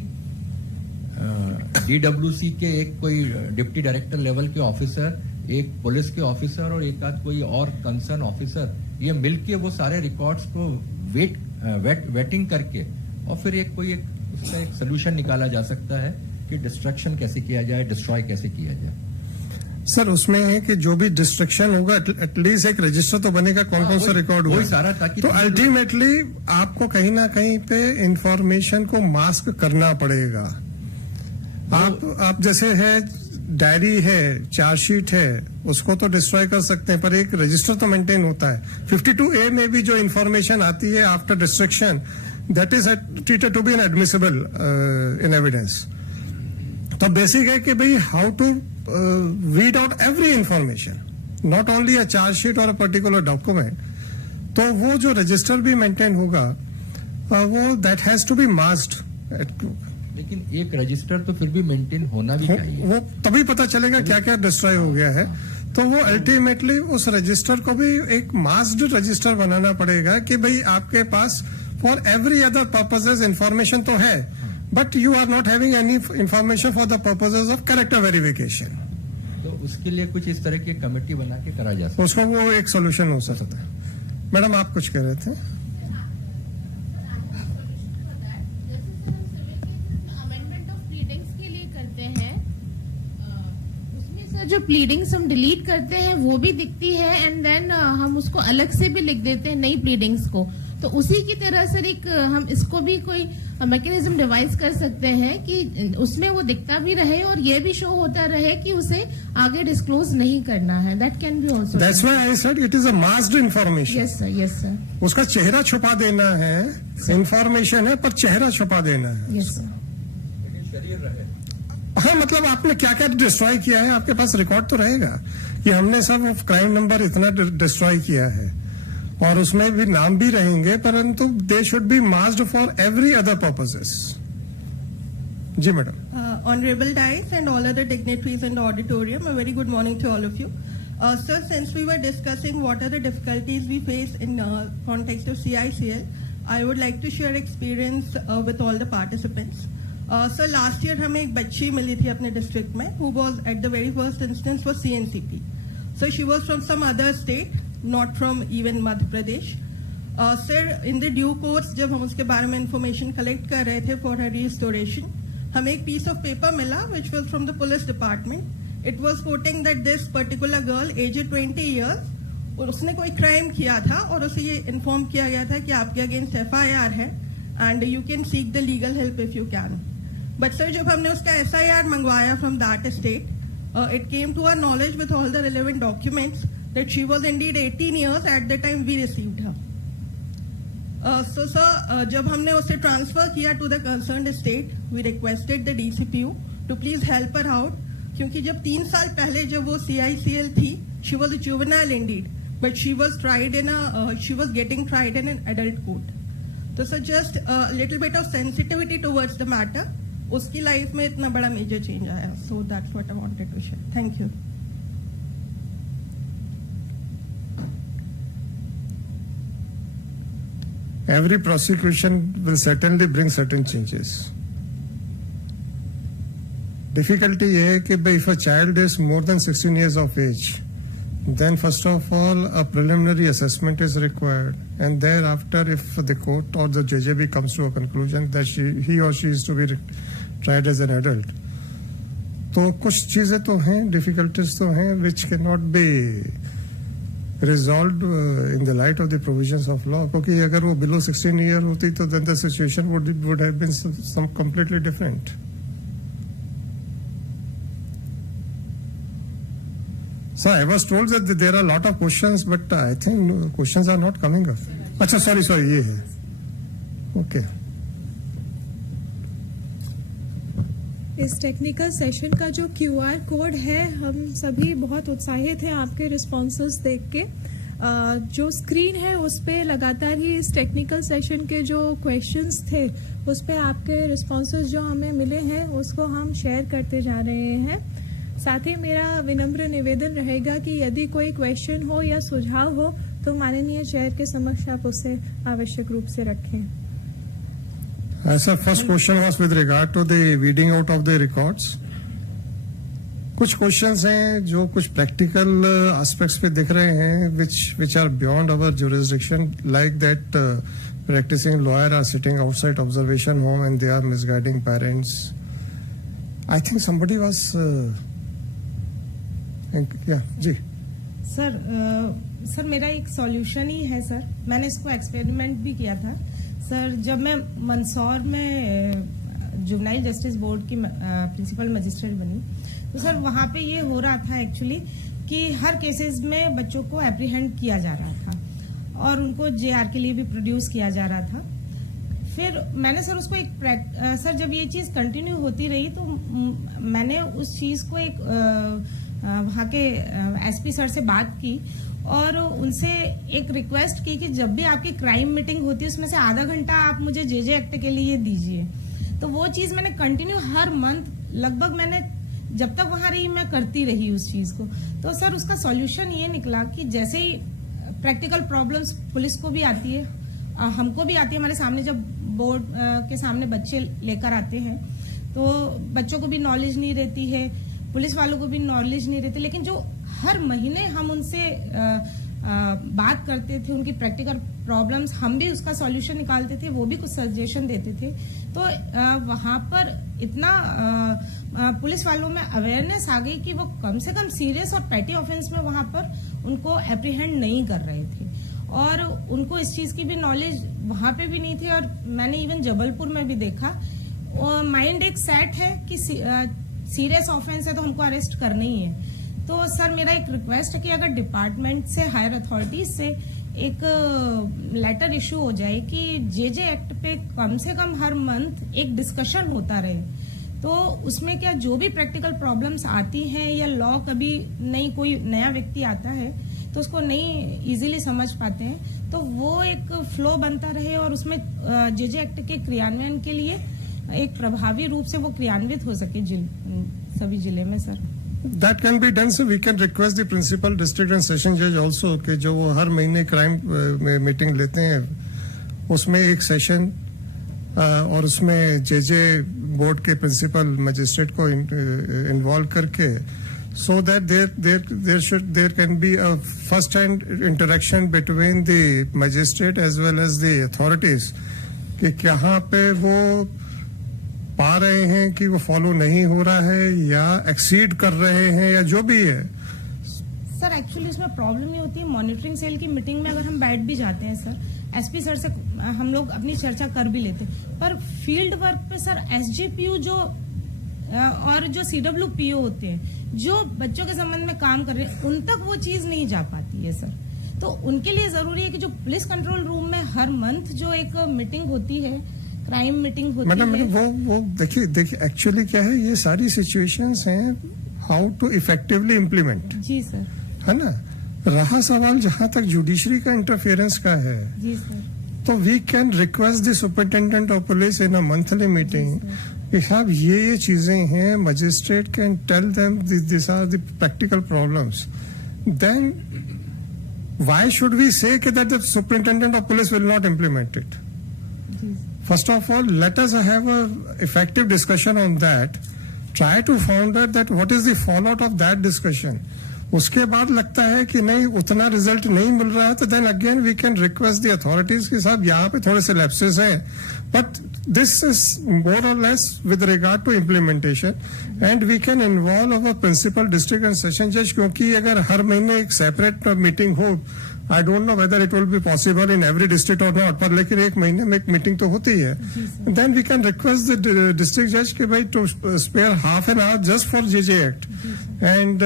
डीडब्ल्यूसी के एक कोई डिप्टी डायरेक्टर लेवल के ऑफिसर, एक पुलिस के ऑफिसर और एक आध कोई और कंसर्न ऑफिसर, ये मिलके वो सारे रिकॉर्ड्स को वेटिंग करके और फिर उसका एक सोल्यूशन निकाला जा सकता है कि डिस्ट्रक्शन कैसे किया जाए, डिस्ट्रॉय कैसे किया जाए। सर उसमें है कि जो भी डिस्ट्रक्शन होगा एटलीस्ट एक रजिस्टर तो बनेगा कौन कौन सा रिकॉर्ड हुआ सारा, ताकि तो अल्टीमेटली आपको कहीं ना कहीं पे इंफॉर्मेशन को मास्क करना पड़ेगा। आप जैसे है डायरी है, चार्जशीट है, उसको तो डिस्ट्रॉय कर सकते हैं, पर एक रजिस्टर तो मेंटेन होता है। 52A में भी जो इंफॉर्मेशन आती है after destruction, that is treated to be an admissible in evidence. तो बेसिक है कि भाई how to read out every information, not only a chargesheet और अ पर्टिकुलर डॉक्यूमेंट। तो वो जो रजिस्टर भी मेंटेन होगा वो that has to be masked. लेकिन एक रजिस्टर तो फिर भी मेंटेन होना भी चाहिए, वो तभी पता चलेगा क्या क्या डिस्ट्रॉय हो गया है। तो वो अल्टीमेटली उस रजिस्टर को भी एक मास्क्ड रजिस्टर बनाना पड़ेगा कि भाई आपके पास for every other purposes information तो है, but you are not having any information for the purposes of character verification. तो उसके लिए कुछ इस तरह की कमेटी बना के करा जा सकता है, उसको वो एक सोल्यूशन हो सकता है। मैडम आप कुछ कह रहे थे? जो प्लीडिंग्स हम डिलीट करते हैं वो भी दिखती है एंड देन हम उसको अलग से भी लिख देते हैं नई प्लीडिंग्स को। तो उसी की तरह सर एक हम इसको भी कोई मैकेनिज्म डिवाइस कर सकते हैं कि उसमें वो दिखता भी रहे और ये भी शो होता रहे कि उसे आगे डिस्क्लोज नहीं करना है। That can be also. That's why I said it is a masked information. Yes sir, yes sir. उसका चेहरा छुपा देना है, इंफॉर्मेशन है पर चेहरा छुपा देना है। Yes sir. शरीर रहे। हाँ, मतलब आपने क्या क्या डिस्ट्रॉय किया है आपके पास रिकॉर्ड तो रहेगा कि हमने सब क्राइम नंबर इतना डिस्ट्रॉय किया है और उसमें भी नाम भी रहेंगे, परंतु they should be masked for every other purposes. जी madam. Honorable Dice and all other dignitaries in the auditorium, a very good morning to all of you. Sir, since we were discussing what are the difficulties we face in context of CICL, I would like to share experience with all the participants. Sir, last year हमें एक बच्ची मिली थी अपने district में who was at the very first instance was CNCP. So she was from some other state, not from even Madhya Pradesh. Sir, in the due course जब हम उसके बारे में information collect कर रहे थे for her restoration, हमें एक piece of paper मिला which was from the police department. It was quoting that this particular girl, aged 20 years, और उसने कोई crime किया था और उसे ये inform किया गया था कि आपके against FIR है and you can seek the legal help if you can. But sir, जब हमने उसका SIR मंगवाया from that state, it came to our knowledge with all the relevant documents that she was indeed 18 years at the time we received her. So sir, जब हमने उसे transfer किया to the concerned state, we requested the DCPU to please help her out, क्योंकि जब 3 साल पहले जब वो CICL थी, she was a juvenile indeed, but she was getting tried in an adult court. तो sir just a little bit of sensitivity towards the matter, उसकी लाइफ में इतना बड़ा मेजर चेंज आया. So that's what I wanted to share. Thank you. Every prosecution will certainly bring certain changes. Difficulty ये है कि if a child is more than 16 years of age, then first of all a preliminary assessment is required, and thereafter if the court or the JJB comes to a conclusion that he or she is to be tried as an adult, तो कुछ चीजें तो हैं, difficulties तो हैं which cannot be resolved in the light of the provisions of law. क्योंकि अगर वो below 16 year होती तो then the situation would have been some completely different. So I was told that there are a lot of questions, but I think questions are not coming up. अच्छा sorry ये है. Okay. इस टेक्निकल सेशन का जो QR कोड है, हम सभी बहुत उत्साहित हैं आपके रिस्पॉन्सेस देख के. जो स्क्रीन है उस पे लगातार ही इस टेक्निकल सेशन के जो क्वेश्चंस थे उस पे आपके रिस्पॉन्सेस जो हमें मिले हैं उसको हम शेयर करते जा रहे हैं. साथ ही मेरा विनम्र निवेदन रहेगा कि यदि कोई क्वेश्चन हो या सुझाव हो तो माननीय चेयर के समक्ष आप उसे आवश्यक रूप से रखें. Sir, first question was with regard to the weeding out of the records. कुछ क्वेश्चंस हैं जो कुछ प्रैक्टिकल एस्पेक्ट्स पे दिख रहे हैं which are beyond our jurisdiction, like that practicing lawyer are sitting outside observation home and they are misguiding parents. I think somebody was yeah जी सर मेरा एक सॉल्यूशन ही है सर. मैंने इसको एक्सपेरिमेंट भी किया था सर. जब मैं मंदसौर में जुवेनाइल जस्टिस बोर्ड की प्रिंसिपल मजिस्ट्रेट बनी तो सर वहाँ पे ये हो रहा था एक्चुअली कि हर केसेस में बच्चों को एप्रीहेंड किया जा रहा था और उनको JR के लिए भी प्रोड्यूस किया जा रहा था. फिर मैंने सर उसको सर जब ये चीज़ कंटिन्यू होती रही तो मैंने उस चीज़ को एक वहाँ के SP सर से बात की और उनसे एक रिक्वेस्ट की कि जब भी आपकी क्राइम मीटिंग होती है उसमें से आधा घंटा आप मुझे JJ एक्ट के लिए दीजिए. तो वो चीज़ मैंने कंटिन्यू हर मंथ लगभग मैंने जब तक वहाँ रही मैं करती रही उस चीज़ को. तो सर उसका सॉल्यूशन ये निकला कि जैसे ही प्रैक्टिकल प्रॉब्लम्स पुलिस को भी आती है, हमको भी आती है, हमारे सामने जब बोर्ड के सामने बच्चे लेकर आते हैं तो बच्चों को भी नॉलेज नहीं रहती है, पुलिस वालों को भी नॉलेज नहीं रहती, लेकिन जो हर महीने हम उनसे बात करते थे उनकी प्रैक्टिकल प्रॉब्लम्स, हम भी उसका सॉल्यूशन निकालते थे, वो भी कुछ सजेशन देते थे. तो वहाँ पर इतना पुलिस वालों में अवेयरनेस आ गई कि वो कम से कम सीरियस और पेटी ऑफेंस में वहाँ पर उनको एप्रीहेंड नहीं कर रहे थे और उनको इस चीज़ की भी नॉलेज वहाँ पे भी नहीं थी. और मैंने इवन जबलपुर में भी देखा माइंड एक सेट है कि सीरियस ऑफेंस है तो हमको अरेस्ट करना ही है. तो सर मेरा एक रिक्वेस्ट है कि अगर डिपार्टमेंट से हायर अथॉरिटीज से एक लेटर इशू हो जाए कि JJ एक्ट पे कम से कम हर मंथ एक डिस्कशन होता रहे, तो उसमें क्या जो भी प्रैक्टिकल प्रॉब्लम्स आती हैं या लॉ कभी नहीं कोई नया व्यक्ति आता है तो उसको नहीं इजीली समझ पाते हैं, तो वो एक फ्लो बनता रहे और उसमें JJ एक्ट के क्रियान्वयन के लिए एक प्रभावी रूप से वो क्रियान्वित हो सके सभी जिले में. Sir That can be done, so we can request the principal district and session judge also कि जो वो हर महीने क्राइम में मीटिंग लेते हैं उसमें एक सेशन और उसमें जे बोर्ड के प्रिंसिपल मजिस्ट्रेट को इन्वॉल्व करके so that there can be a first hand interaction between the magistrate as well as the authorities कि कहाँ पे वो पा रहे हैं कि वो फॉलो नहीं हो रहा है या एक्सीड कर रहे हैं या जो भी है। सर एक्चुअली इसमें प्रॉब्लम ये होती है, मॉनिटरिंग सेल की मीटिंग में अगर हम बैठ भी जाते हैं सर, एसपी सर से हम लोग अपनी चर्चा कर भी लेते हैं, पर फील्ड वर्क पे सर एसजीपीयू जो और जो सीडब्ल्यूपीओ होते हैं जो बच्चों के संबंध में काम कर रहे हैं उन तक वो चीज नहीं जा पाती है सर। तो उनके लिए जरूरी है कि जो पुलिस कंट्रोल रूम में हर मंथ जो एक मीटिंग होती है, क्राइम मीटिंग होती मैडम है, वो देखिए एक्चुअली क्या है, ये सारी सिचुएशंस हैं हाउ टू इफेक्टिवली इम्प्लीमेंट। जी सर। है ना, रहा सवाल जहां तक जुडिशरी का इंटरफेरेंस का है, जी सर, तो we can request the superintendent of police in a monthly meeting कि साहब ये चीजें हैं, magistrate can tell them this are the practical problems, then why should we say that the superintendent of police will not implement it? First of all, let us have a effective discussion on that. Try to find out that what is the fallout of that discussion. उसके बाद लगता है कि नहीं उतना रिजल्ट नहीं मिल रहा है, तो then again we can request the authorities कि साहब यहाँ पे थोड़े से लैप्सेस हैं, बट दिस इज मोर और less with regard to implementation and we can involve our principal district and session जज, क्योंकि अगर हर महीने एक सेपरेट मीटिंग हो, I don't know whether it will be possible in every district और नॉट, पर लेकिन एक महीने में एक मीटिंग तो होती है, then we can request the district जज कि भाई to spare half an hour just for JJ act and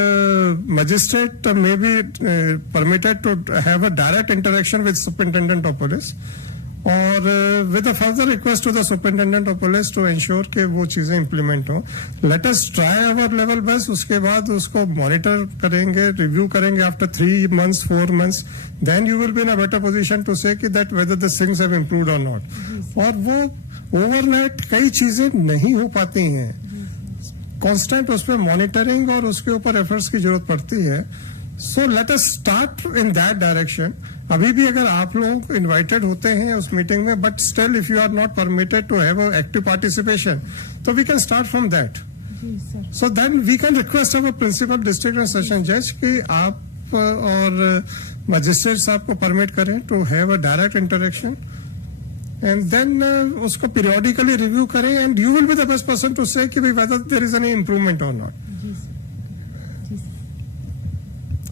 magistrate may be permitted to have a direct interaction with superintendent of police और with a further request to the superintendent of police to ensure कि वो चीजें इंप्लीमेंट हो। Let us try our level best, उसके बाद उसको मॉनिटर करेंगे, रिव्यू करेंगे after 3 months 4 months, then you will be in a better position to say that whether the things have improved और नॉट। और वो ओवरनाइट कई चीजें नहीं हो पाती हैं, कांस्टेंट उस पर मॉनिटरिंग और उसके ऊपर एफर्ट्स की जरूरत पड़ती है। So let us start in that direction. अभी भी अगर आप लोग इनवाइटेड होते हैं उस मीटिंग में, but still if you are not permitted to have active participation, तो we can start from that. So then we can request our principal district and session जज कि आप और मजिस्ट्रेट साहब को परमिट करें to have a direct interaction and then उसको पीरियोडिकली रिव्यू करें and you will be the best person to say कि whether there is any improvement और नॉट।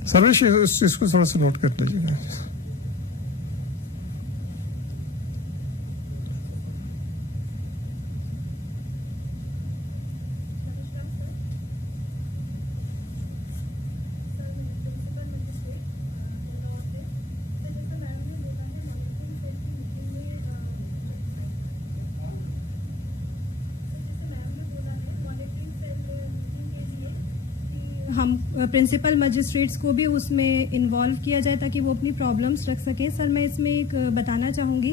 सर्वेश इस चीज को थोड़ा सा नोट कर लीजिएगा। हम प्रिंसिपल मजिस्ट्रेट्स को भी उसमें इन्वॉल्व किया जाए ताकि वो अपनी प्रॉब्लम्स रख सकें। सर मैं इसमें एक बताना चाहूँगी,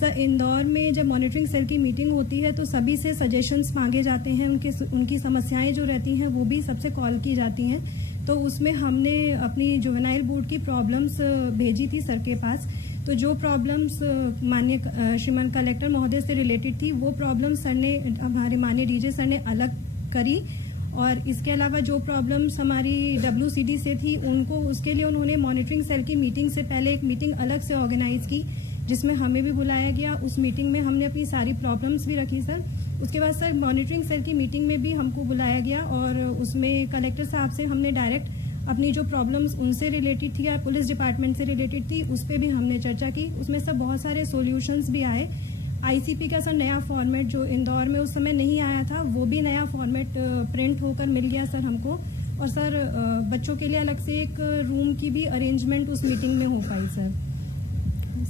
सर इंदौर में जब मॉनिटरिंग सेल की मीटिंग होती है तो सभी से सजेशंस मांगे जाते हैं, उनकी समस्याएं जो रहती हैं वो भी सबसे कॉल की जाती हैं। तो उसमें हमने अपनी जुवेनाइल बोर्ड की प्रॉब्लम्स भेजी थी सर के पास, तो जो प्रॉब्लम्स माननीय श्रीमान कलेक्टर महोदय से रिलेटेड थी वो प्रॉब्लम्स सर ने, हमारे माननीय डीजे सर ने अलग करी, और इसके अलावा जो प्रॉब्लम्स हमारी WCD से थी उनको, उसके लिए उन्होंने मॉनिटरिंग सेल की मीटिंग से पहले एक मीटिंग अलग से ऑर्गेनाइज की जिसमें हमें भी बुलाया गया। उस मीटिंग में हमने अपनी सारी प्रॉब्लम्स भी रखी सर। उसके बाद सर मॉनिटरिंग सेल की मीटिंग में भी हमको बुलाया गया और उसमें कलेक्टर साहब से हमने डायरेक्ट अपनी जो प्रॉब्लम्स उनसे रिलेटेड थी या पुलिस डिपार्टमेंट से रिलेटेड थी उस पर भी हमने चर्चा की। उसमें सर बहुत सारे सोल्यूशंस भी आए। ICP का सर नया फॉर्मेट जो इंदौर में उस समय नहीं आया था वो भी नया फॉर्मेट प्रिंट होकर मिल गया सर हमको, और सर बच्चों के लिए अलग से एक रूम की भी अरेंजमेंट उस मीटिंग में हो पाई सर।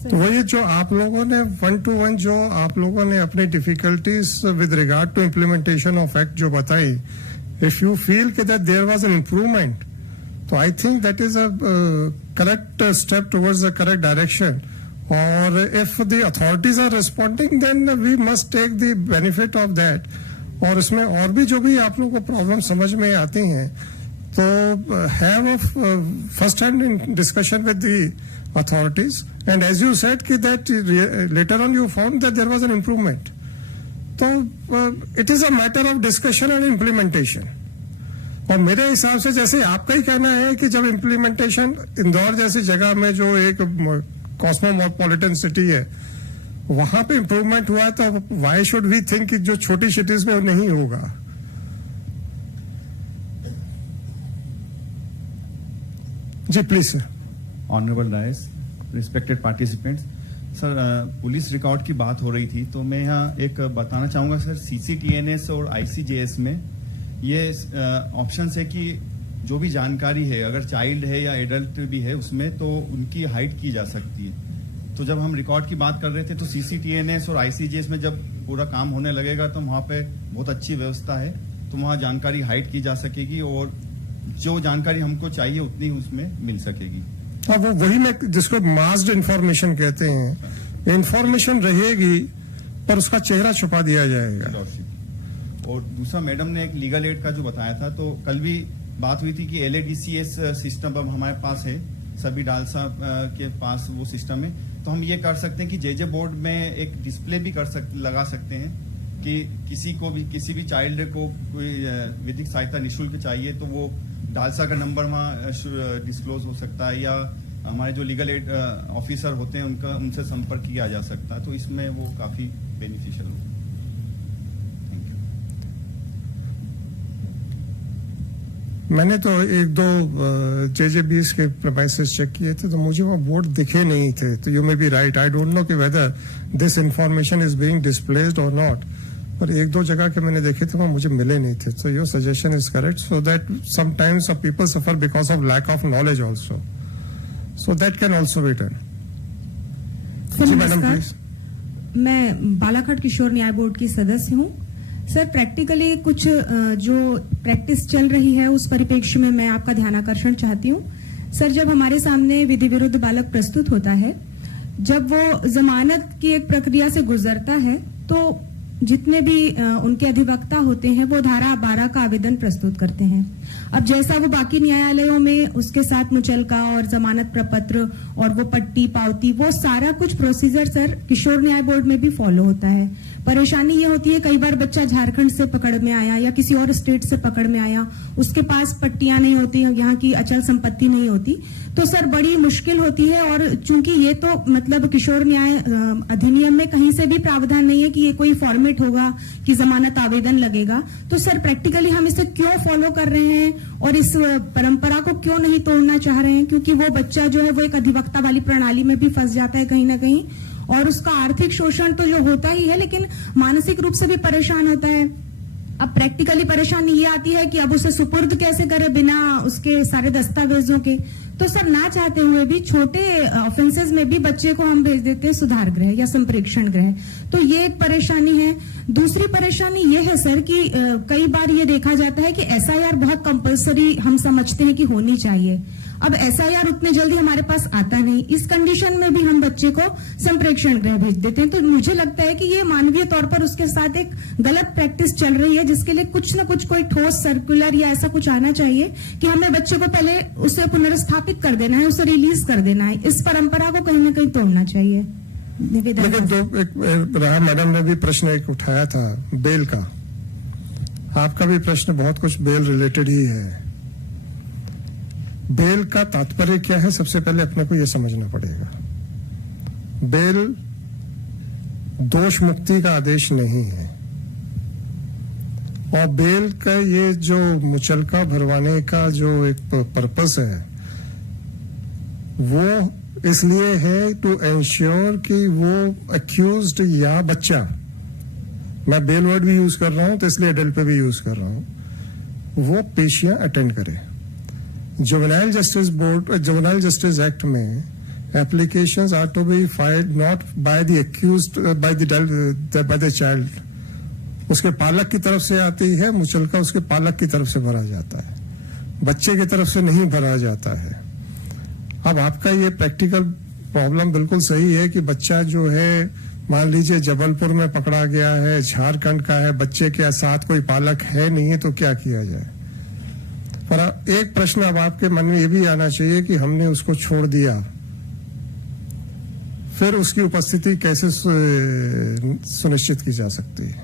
तो वही जो आप लोगों ने 1-to-1 जो आप लोगों ने अपनी difficulties with regard to implementation of act जो बताई, इफ यू फील कि that there was an improvement, तो I think that is a correct step towards the correct direction. और if the authorities are responding then we must take the benefit of that. और इसमें और भी जो भी आप लोगों को प्रॉब्लम समझ में आती हैं So have a first-hand discussion with the authorities. And as you said, that later on you found that there was an improvement. So it is a matter of discussion and implementation. और मेरे हिसाब से जैसे आपका ही कहना है कि जब इम्प्लीमेंटेशन इंदौर जैसी जगह में जो एक कॉस्मोपॉलिटन सिटी है वहां पे इम्प्रूवमेंट हुआ तो व्हाई शुड वी थिंक कि जो छोटी सिटीज में नहीं होगा. जी प्लीज सर. ऑनरेबल राइस, respected participants, sir police record की बात हो रही थी तो मैं यहाँ एक बताना चाहूंगा सर. CCTNS और ICJS में ये ऑप्शन है कि जो भी जानकारी है अगर चाइल्ड है या एडल्ट भी है उसमें तो उनकी हाइट की जा सकती है. तो जब हम रिकॉर्ड की बात कर रहे थे तो CCTNS और ICJS में जब पूरा काम होने लगेगा तो वहाँ पे बहुत अच्छी व्यवस्था है तो वहाँ जानकारी हाइड की जा सकेगी और जो जानकारी हमको चाहिए उतनी उसमें मिल सकेगी. हाँ, वो वही मैं जिसको मास्ड इंफॉर्मेशन कहते हैं. इंफॉर्मेशन रहेगी पर उसका चेहरा छुपा दिया जाएगा. और दूसरा मैडम ने एक लीगल एड का जो बताया था तो कल भी बात हुई थी कि LADCS सिस्टम अब हमारे पास है, सभी डालसा के पास वो सिस्टम है. तो हम ये कर सकते हैं कि JJ बोर्ड में एक डिस्प्ले भी लगा सकते हैं कि किसी भी चाइल्ड को कोई विधिक सहायता निःशुल्क चाहिए तो वो डालसा का नंबर वहाँ डिस्क्लोज हो सकता है या हमारे जो लीगल एड ऑफिसर होते हैं उनसे संपर्क किया जा सकता है. तो इसमें वो काफी बेनिफिशियल होगा. मैंने तो एक दो JJBs के प्रेमाइसेस चेक किए थे तो मुझे वो बोर्ड दिखे नहीं थे. तो you may be right, I don't know कि whether this information is being displaced और नॉट. पर एक दो जगह के मैंने देखे थे वो मुझे मिले नहीं थे. So your suggestion is correct so that sometimes people suffer because of lack of knowledge also. So that can also be done. जी मैडम प्लीज. मैं बालाघाट किशोर न्याय बोर्ड की सदस्य हूँ. सर प्रैक्टिकली कुछ जो प्रैक्टिस चल रही है उस परिप्रेक्ष्य में मैं आपका ध्यानाकर्षण चाहती हूँ. सर जब हमारे सामने विधि विरुद्ध बालक प्रस्तुत होता है, जब वो जमानत की एक प्रक्रिया से गुजरता है तो जितने भी उनके अधिवक्ता होते हैं वो धारा 12 का आवेदन प्रस्तुत करते हैं. अब जैसा वो बाकी न्यायालयों में उसके साथ मुचलका और जमानत प्रपत्र और वो पट्टी पावती वो सारा कुछ प्रोसीजर सर किशोर न्याय बोर्ड में भी फॉलो होता है. परेशानी ये होती है कई बार बच्चा झारखंड से पकड़ में आया या किसी और स्टेट से पकड़ में आया, उसके पास पट्टियां नहीं होती, यहाँ की अचल संपत्ति नहीं होती, तो सर बड़ी मुश्किल होती है. और चूंकि ये तो मतलब किशोर न्याय अधिनियम में कहीं से भी प्रावधान नहीं है कि ये कोई फॉर्मेट होगा कि जमानत आवेदन लगेगा. तो सर प्रैक्टिकली हम इसे क्यों फॉलो कर रहे हैं और इस परंपरा को क्यों नहीं तोड़ना चाह रहे हैं? क्योंकि वो बच्चा जो है वो एक अधिवक्ता वाली प्रणाली में भी फंस जाता है कहीं ना कहीं और उसका आर्थिक शोषण तो जो होता ही है लेकिन मानसिक रूप से भी परेशान होता है. अब प्रैक्टिकली परेशानी ये आती है कि अब उसे सुपुर्द कैसे करे बिना उसके सारे दस्तावेजों के. तो सर ना चाहते हुए भी छोटे ऑफेंसेस में भी बच्चे को हम भेज देते हैं सुधार गृह या संप्रेक्षण गृह. तो ये एक परेशानी है. दूसरी परेशानी ये है सर कि कई बार ये देखा जाता है कि SIR बहुत कंपलसरी हम समझते हैं कि होनी चाहिए. अब SIR उतने जल्दी हमारे पास आता नहीं, इस कंडीशन में भी हम बच्चे को संप्रेक्षण गृह भेज देते हैं. तो मुझे लगता है कि ये मानवीय तौर पर उसके साथ एक गलत प्रैक्टिस चल रही है जिसके लिए कुछ न कुछ कोई ठोस सर्कुलर या ऐसा कुछ आना चाहिए कि हमें बच्चे को पहले उसे पुनर्स्थापित कर देना है, उसे रिलीज कर देना है. इस परंपरा को कहीं ना कहीं तोड़ना चाहिए. लेकिन जो एक राम मैडम ने भी प्रश्न एक उठाया था बेल का, आपका भी प्रश्न बहुत कुछ बेल रिलेटेड ही है. बेल का तात्पर्य क्या है सबसे पहले अपने को यह समझना पड़ेगा. बेल दोष मुक्ति का आदेश नहीं है और बेल का ये जो मुचलका भरवाने का जो एक पर्पस है वो इसलिए है टू एंश्योर कि वो अक्यूज्ड या बच्चा, मैं बेल वर्ड भी यूज कर रहा हूं तो इसलिए एडल्ट पे भी यूज कर रहा हूं, वो पेशियां अटेंड करे. जुवेनाइल जस्टिस एक्ट में applications are to be filed not by the accused by the child. उसके पालक की तरफ से आती है, मुचलका उसके पालक की तरफ से भरा जाता है, बच्चे की तरफ से नहीं भरा जाता है. अब आपका ये प्रैक्टिकल प्रॉब्लम बिल्कुल सही है कि बच्चा जो है मान लीजिए जबलपुर में पकड़ा गया है, झारखंड का है, बच्चे के साथ कोई पालक है नहीं है तो क्या किया जाए. पर एक प्रश्न अब आपके मन में ये भी आना चाहिए कि हमने उसको छोड़ दिया, फिर उसकी उपस्थिति कैसे सुनिश्चित की जा सकती है,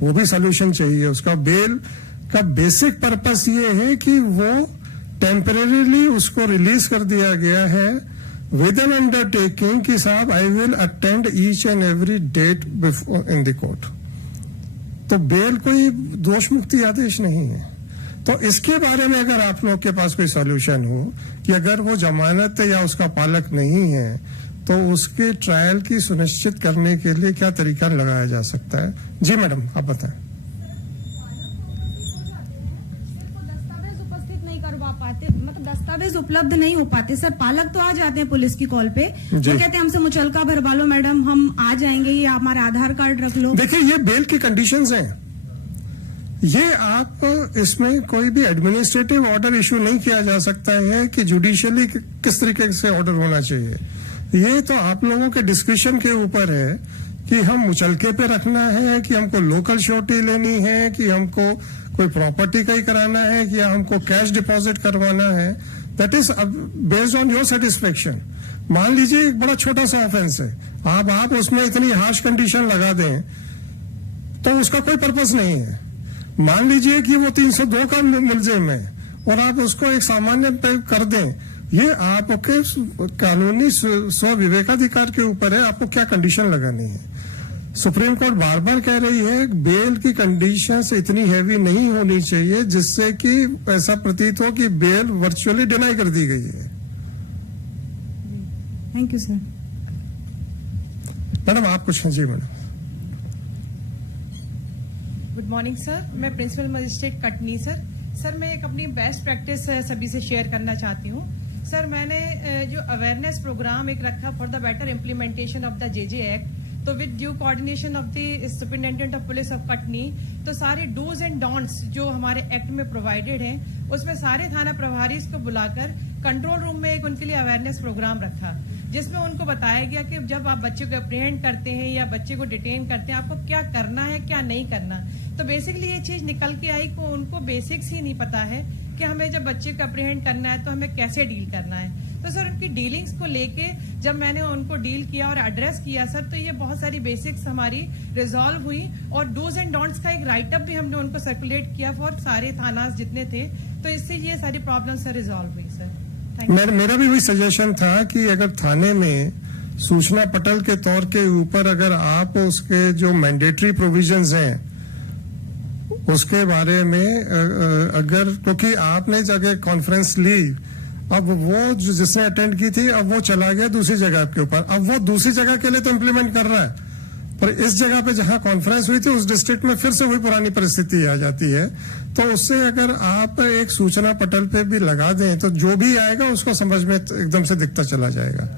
वो भी सोल्यूशन चाहिए। उसका बेल का बेसिक पर्पस ये है कि वो टेम्परेरीली उसको रिलीज कर दिया गया है विद एन अंडरटेकिंग कि साहब I will attend each and every date before in the court. तो बेल कोई दोष मुक्ति आदेश नहीं है। तो इसके बारे में अगर आप लोग के पास कोई सॉल्यूशन हो कि अगर वो जमानत या उसका पालक नहीं है तो उसके ट्रायल की सुनिश्चित करने के लिए क्या तरीका लगाया जा सकता है। जी मैडम, आप बताएं। दस्तावेज उपलब्ध नहीं हो पाते सर। पालक तो आ जाते हैं पुलिस की कॉल पे, वो कहते हैं हमसे मुचलका भरवा लो मैडम, हम आ जाएंगे, या हमारा आधार कार्ड रख लो। देखिए, ये बेल की कंडीशंस हैं। ये आप इसमें कोई भी एडमिनिस्ट्रेटिव ऑर्डर इशू नहीं किया जा सकता है कि जुडिशियली किस तरीके से ऑर्डर होना चाहिए। ये तो आप लोगों के डिस्क्रिप्शन के ऊपर है कि हम मुचलके पे रखना है, कि हमको लोकल श्योरिटी लेनी है, कि हमको कोई प्रॉपर्टी का ही कराना है, कि हमको कैश डिपॉजिट करवाना है। That is based on your satisfaction. मान लीजिए एक बड़ा छोटा सा ऑफेंस है, आप उसमें इतनी हार्श कंडीशन लगा दें तो उसका कोई पर्पस नहीं है। मान लीजिए कि वो 302 का मुलजिम है और आप उसको एक सामान्य पे कर दें, ये आपके कानूनी स्व विवेकाधिकार के ऊपर है, आपको क्या कंडीशन लगानी है। सुप्रीम कोर्ट बार बार कह रही है बेल की कंडीशंस इतनी हैवी नहीं होनी चाहिए जिससे कि ऐसा प्रतीत हो कि बेल वर्चुअली डिनाई कर दी गई है। Thank you sir. मैडम आप कुछ जी मैडम। गुड मॉर्निंग सर, मैं प्रिंसिपल मजिस्ट्रेट कटनी सर मैं एक अपनी बेस्ट प्रैक्टिस सभी से शेयर करना चाहती हूँ। सर मैंने जो अवेयरनेस प्रोग्राम एक रखा for the better implementation of the JJ act, तो with due coordination of the superintendent of police of Katni, तो सारे डूज एंड डोंट्स जो हमारे एक्ट में प्रोवाइडेड हैं उसमें सारे थाना प्रभारी को बुलाकर कंट्रोल रूम में एक उनके लिए अवेयरनेस प्रोग्राम रखा, जिसमें उनको बताया गया कि जब आप बच्चे को अप्रीहेंड करते हैं या बच्चे को डिटेन करते हैं आपको क्या करना है क्या नहीं करना। तो बेसिकली ये चीज निकल के आई को उनको बेसिक्स ही नहीं पता है कि हमें जब बच्चे को अप्रीहेंड करना है तो हमें कैसे डील करना है। तो सर उनकी डीलिंग्स को लेके जब मैंने उनको डील किया और एड्रेस किया सर, तो ये बहुत सारी बेसिक्स हमारी रिजॉल्व हुई और डूज एंड डोंट्स का एक राइटअप भी हमने उनको सर्कुलेट किया फॉर सारे थानास जितने थे, तो इससे ये सारी प्रॉब्लम सर रिजॉल्व हुई सर। मेरा भी वही सजेशन था कि अगर थाने में सूचना पटल के तौर के ऊपर अगर आप उसके जो मैंडेटरी प्रोविजंस हैं उसके बारे में अगर, क्योंकि आपने जगह कॉन्फ्रेंस ली, अब वो जिसने अटेंड की थी अब वो चला गया दूसरी जगह के ऊपर, अब वो दूसरी जगह के लिए तो इम्प्लीमेंट कर रहा है, पर इस जगह पे जहां कॉन्फ्रेंस हुई थी उस डिस्ट्रिक्ट में फिर से वही पुरानी परिस्थिति आ जाती है। तो उससे अगर आप एक सूचना पटल पे भी लगा दें तो जो भी आएगा उसको समझ में एकदम से दिखता चला जाएगा।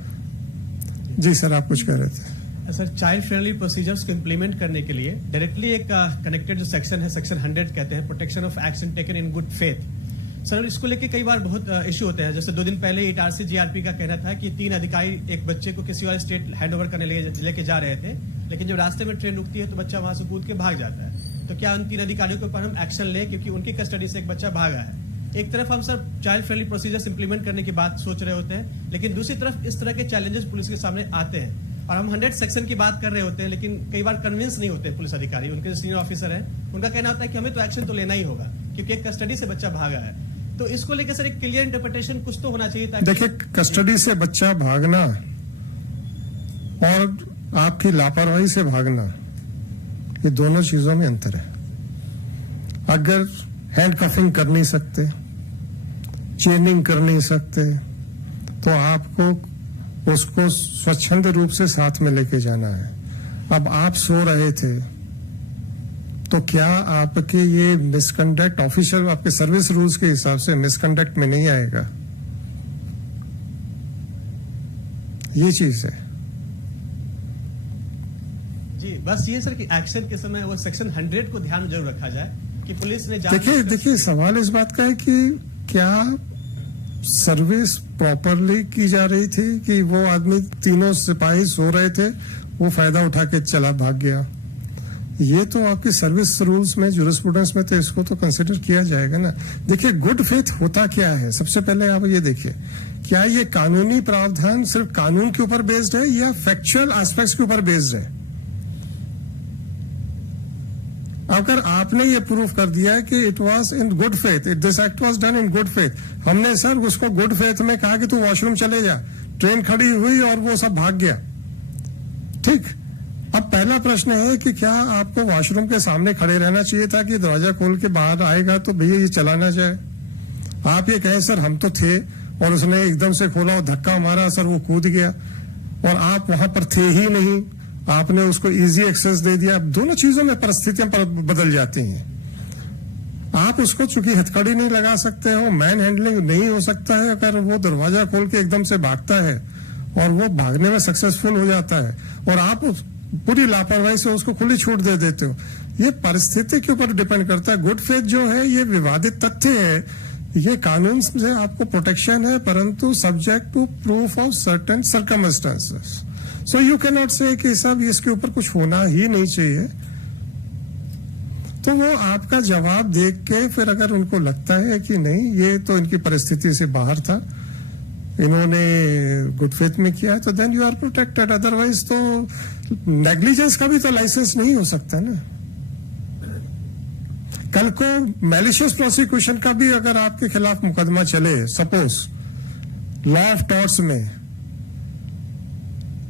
जी सर, आप कुछ कह रहे थे। सर चाइल्ड फ्रेंडली प्रोसीजर्स को इम्प्लीमेंट करने के लिए डायरेक्टली एक कनेक्टेड जो सेक्शन है, सेक्शन 100 कहते हैं, protection of action taken in good faith. Sir इसको लेके कई बार बहुत इश्यू होते हैं। जैसे 2 दिन पहले इटारसी जीआरपी का कहना था कि 3 अधिकारी एक बच्चे को किसी और स्टेट हैंड ओवर करने लेके जा रहे थे, लेकिन जब रास्ते में ट्रेन रुकती है तो बच्चा वहां से कूद के भाग जाता है। तो क्या उन 3 अधिकारियों के ऊपर हम एक्शन लें क्योंकि उनकी कस्टडी से एक बच्चा भागा है। एक तरफ हम sir child friendly procedures implement करने की बात सोच रहे होते हैं, लेकिन दूसरी तरफ इस तरह के चैलेंजेस पुलिस के सामने आते हैं और हम 100 सेक्शन की बात कर रहे होते हैं, लेकिन कई बार कन्विंस नहीं होते पुलिस अधिकारी। उनके जो सीनियर ऑफिसर हैं उनका कहना होता है कि हमें तो एक्शन तो लेना ही होगा क्योंकि एक कस्टडी से बच्चा भागा है। तो इसको लेकर सर एक क्लियर इंटरप्रिटेशन कुछ तो होना चाहिए ताकि देखिए, कस्टडी से बच्चा भागना और आपकी लापरवाही से भागना, ये दोनों चीजों में अंतर है। अगर हैंड कफिंग कर नहीं सकते, चेनिंग कर नहीं सकते, तो आपको उसको स्वच्छंद रूप से साथ में लेके जाना है। अब आप सो रहे थे तो क्या आपके ये मिसकंडक्ट ऑफिशियल आपके सर्विस रूल्स के हिसाब से मिसकंडक्ट में नहीं आएगा? ये चीज है जी। बस ये सर कि एक्शन के समय वो सेक्शन 100 को ध्यान में जरूर रखा जाए कि पुलिस ने देखिए सवाल इस बात का है कि क्या सर्विस प्रॉपरली की जा रही थी कि वो आदमी, 3 सिपाही सो रहे थे, वो फायदा उठा के चला भाग गया, ये तो आपकी सर्विस रूल्स में, जुरिस्प्रूडेंस में तो इसको तो कंसिडर किया जाएगा ना। देखिए, गुड फेथ होता क्या है, सबसे पहले आप ये देखिए, क्या ये कानूनी प्रावधान सिर्फ कानून के ऊपर बेस्ड है या फैक्चुअल एस्पेक्ट्स के ऊपर बेस्ड है? अगर आपने ये प्रूफ कर दिया है कि it was in good faith, this act was done in good faith, हमने सर उसको गुड फेथ में कहा कि तू वॉशरूम चले जा, ट्रेन खड़ी हुई और वो सब भाग गया, ठीक। अब पहला प्रश्न है कि क्या आपको वॉशरूम के सामने खड़े रहना चाहिए था कि दरवाजा खोल के बाहर आएगा तो भैया ये चला ना जाए? आप ये कहें सर हम तो थे और उसने एकदम से खोला और धक्का मारा, सर वो कूद गया, और आप वहां पर थे ही नहीं, आपने उसको इजी एक्सेस दे दिया। दोनों चीजों में परिस्थितियां बदल जाती हैं। आप उसको चूंकि हथकड़ी नहीं लगा सकते हो, मैन हैंडलिंग नहीं हो सकता है अगर वो दरवाजा खोल के एकदम से भागता है और वो भागने में सक्सेसफुल हो जाता है और आप पूरी लापरवाही से उसको खुली छूट दे देते हो। ये परिस्थिति के ऊपर डिपेंड करता है। गुड फेथ जो है ये विवादित तथ्य है, ये कानून से आपको प्रोटेक्शन है, परंतु subject to proof of certain circumstances. So you cannot say कि सब इसके ऊपर कुछ होना ही नहीं चाहिए। तो वो आपका जवाब देख के फिर अगर उनको लगता है कि नहीं ये तो इनकी परिस्थिति से बाहर था, इन्होंने गुड फेथ में किया, तो then you are protected. Otherwise तो नेग्लिजेंस का भी तो लाइसेंस नहीं हो सकता ना। कल को मैलिशियस प्रोसिक्यूशन का भी अगर आपके खिलाफ मुकदमा चले, सपोज लॉ ऑफ टॉर्ट्स में,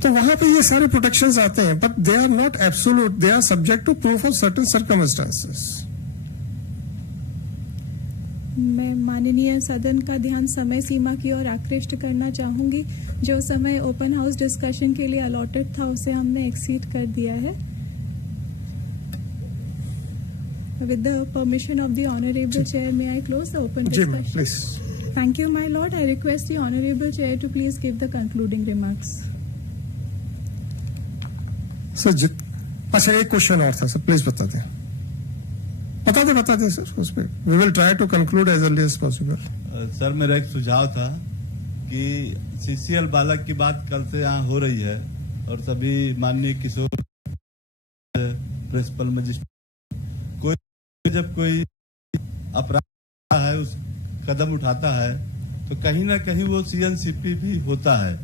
तो वहां पे ये सारे प्रोटेक्शंस आते हैं, but they are not absolute, they are subject to proof of certain circumstances. मैं माननीय सदन का ध्यान समय सीमा की ओर आकृष्ट करना चाहूंगी। जो समय ओपन हाउस डिस्कशन के लिए अलॉटेड था उसे हमने एक्सीड कर दिया है। With the permission of the Honorable Chair, may I close the open discussion? Please. Thank you, my Lord. I request the Honorable Chair to please give the concluding remarks. Sir अच्छा एक क्वेश्चन और था सर, प्लीज बता दें सर उस पर। We will try to conclude as early as possible. Sir मेरा एक सुझाव था कि सीसीएल बालक की बात कल से यहाँ हो रही है और सभी माननीय किशोर प्रिंसिपल मजिस्ट्रेट कोई जब कोई अपराध है उस कदम उठाता है तो कहीं ना कहीं वो सीएनसीपी भी होता है।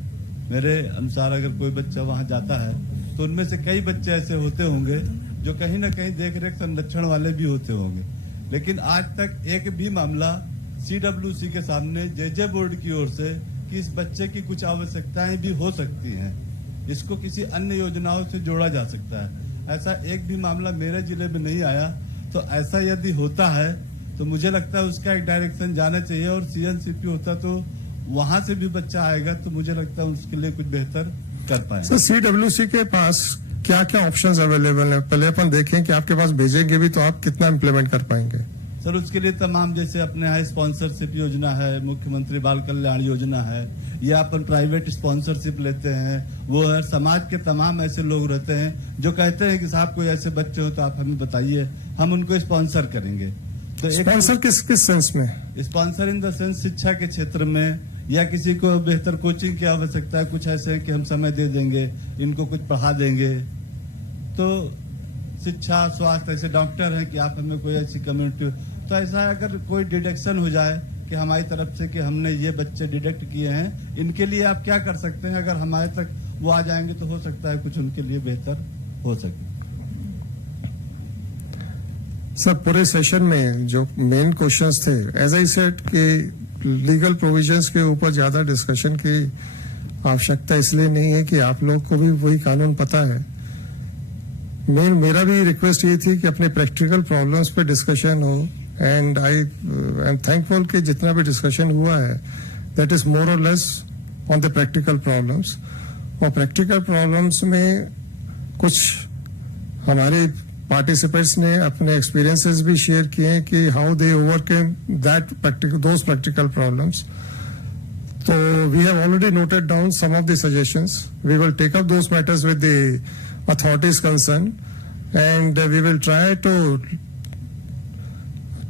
मेरे अनुसार अगर कोई बच्चा वहां जाता है तो उनमें से कई बच्चे ऐसे होते होंगे जो कहीं ना कहीं देखरेख संरक्षण वाले भी होते होंगे, लेकिन आज तक एक भी मामला सीडब्ल्यूसी के सामने जेजे बोर्ड की ओर से कि इस बच्चे की कुछ आवश्यकताएं भी हो सकती हैं, इसको किसी अन्य योजनाओं से जोड़ा जा सकता है, ऐसा एक भी मामला मेरे जिले में नहीं आया। तो ऐसा यदि होता है तो मुझे लगता है उसका एक डायरेक्शन जाना चाहिए और सीएनसीपी होता तो वहां से भी बच्चा आएगा तो मुझे लगता है उसके लिए कुछ बेहतर कर पाए। सर सीडब्ल्यूसी के पास क्या क्या ऑप्शंस अवेलेबल है, पहले अपन देखें कि आपके पास भेजेंगे भी तो आप कितना इम्प्लीमेंट कर पाएंगे। सर उसके लिए तमाम जैसे अपने यहाँ स्पॉन्सरशिप योजना है, मुख्यमंत्री बाल कल्याण योजना है, या अपन प्राइवेट स्पॉन्सरशिप लेते हैं, वो है समाज के तमाम ऐसे लोग रहते हैं जो कहते हैं कि साहब कोई ऐसे बच्चे हो तो आप हमें बताइए, हम उनको स्पॉन्सर करेंगे। तो स्पॉन्सर किस सेंस में? स्पॉन्सर इन द सेंस शिक्षा के क्षेत्र में, या किसी को बेहतर कोचिंग की आवश्यकता है, कुछ ऐसे है कि हम समय दे देंगे, इनको कुछ पढ़ा देंगे। तो शिक्षा स्वास्थ्य ऐसे डॉक्टर हैं कि आप हमें कोई ऐसी कम्युनिटी, तो ऐसा अगर कोई डिडक्शन हो जाए कि हमारी तरफ से कि हमने ये बच्चे डिडक्ट किए हैं, इनके लिए आप क्या कर सकते हैं, अगर हमारे तक वो आ जाएंगे तो हो सकता है कुछ उनके लिए बेहतर हो सके। सर पूरे सेशन में जो मेन क्वेश्चंस थे, एज आई सेड कि लीगल प्रोविजंस के ऊपर ज्यादा डिस्कशन की आवश्यकता इसलिए नहीं है कि आप लोग को भी वही कानून पता है। मेरा भी रिक्वेस्ट ये थी कि अपने प्रैक्टिकल प्रॉब्लम्स पे डिस्कशन हो, एंड आई एम थैंकफुल कि जितना भी डिस्कशन हुआ है दैट इज मोर और less on the practical problems. और प्रैक्टिकल प्रॉब्लम्स में कुछ हमारे पार्टिसिपेंट्स ने अपने एक्सपीरियंसेस भी शेयर किए कि how they overcame those practical problems. तो we have already noted down some of the suggestions, we will take up those matters with the authorities concerned and we will try to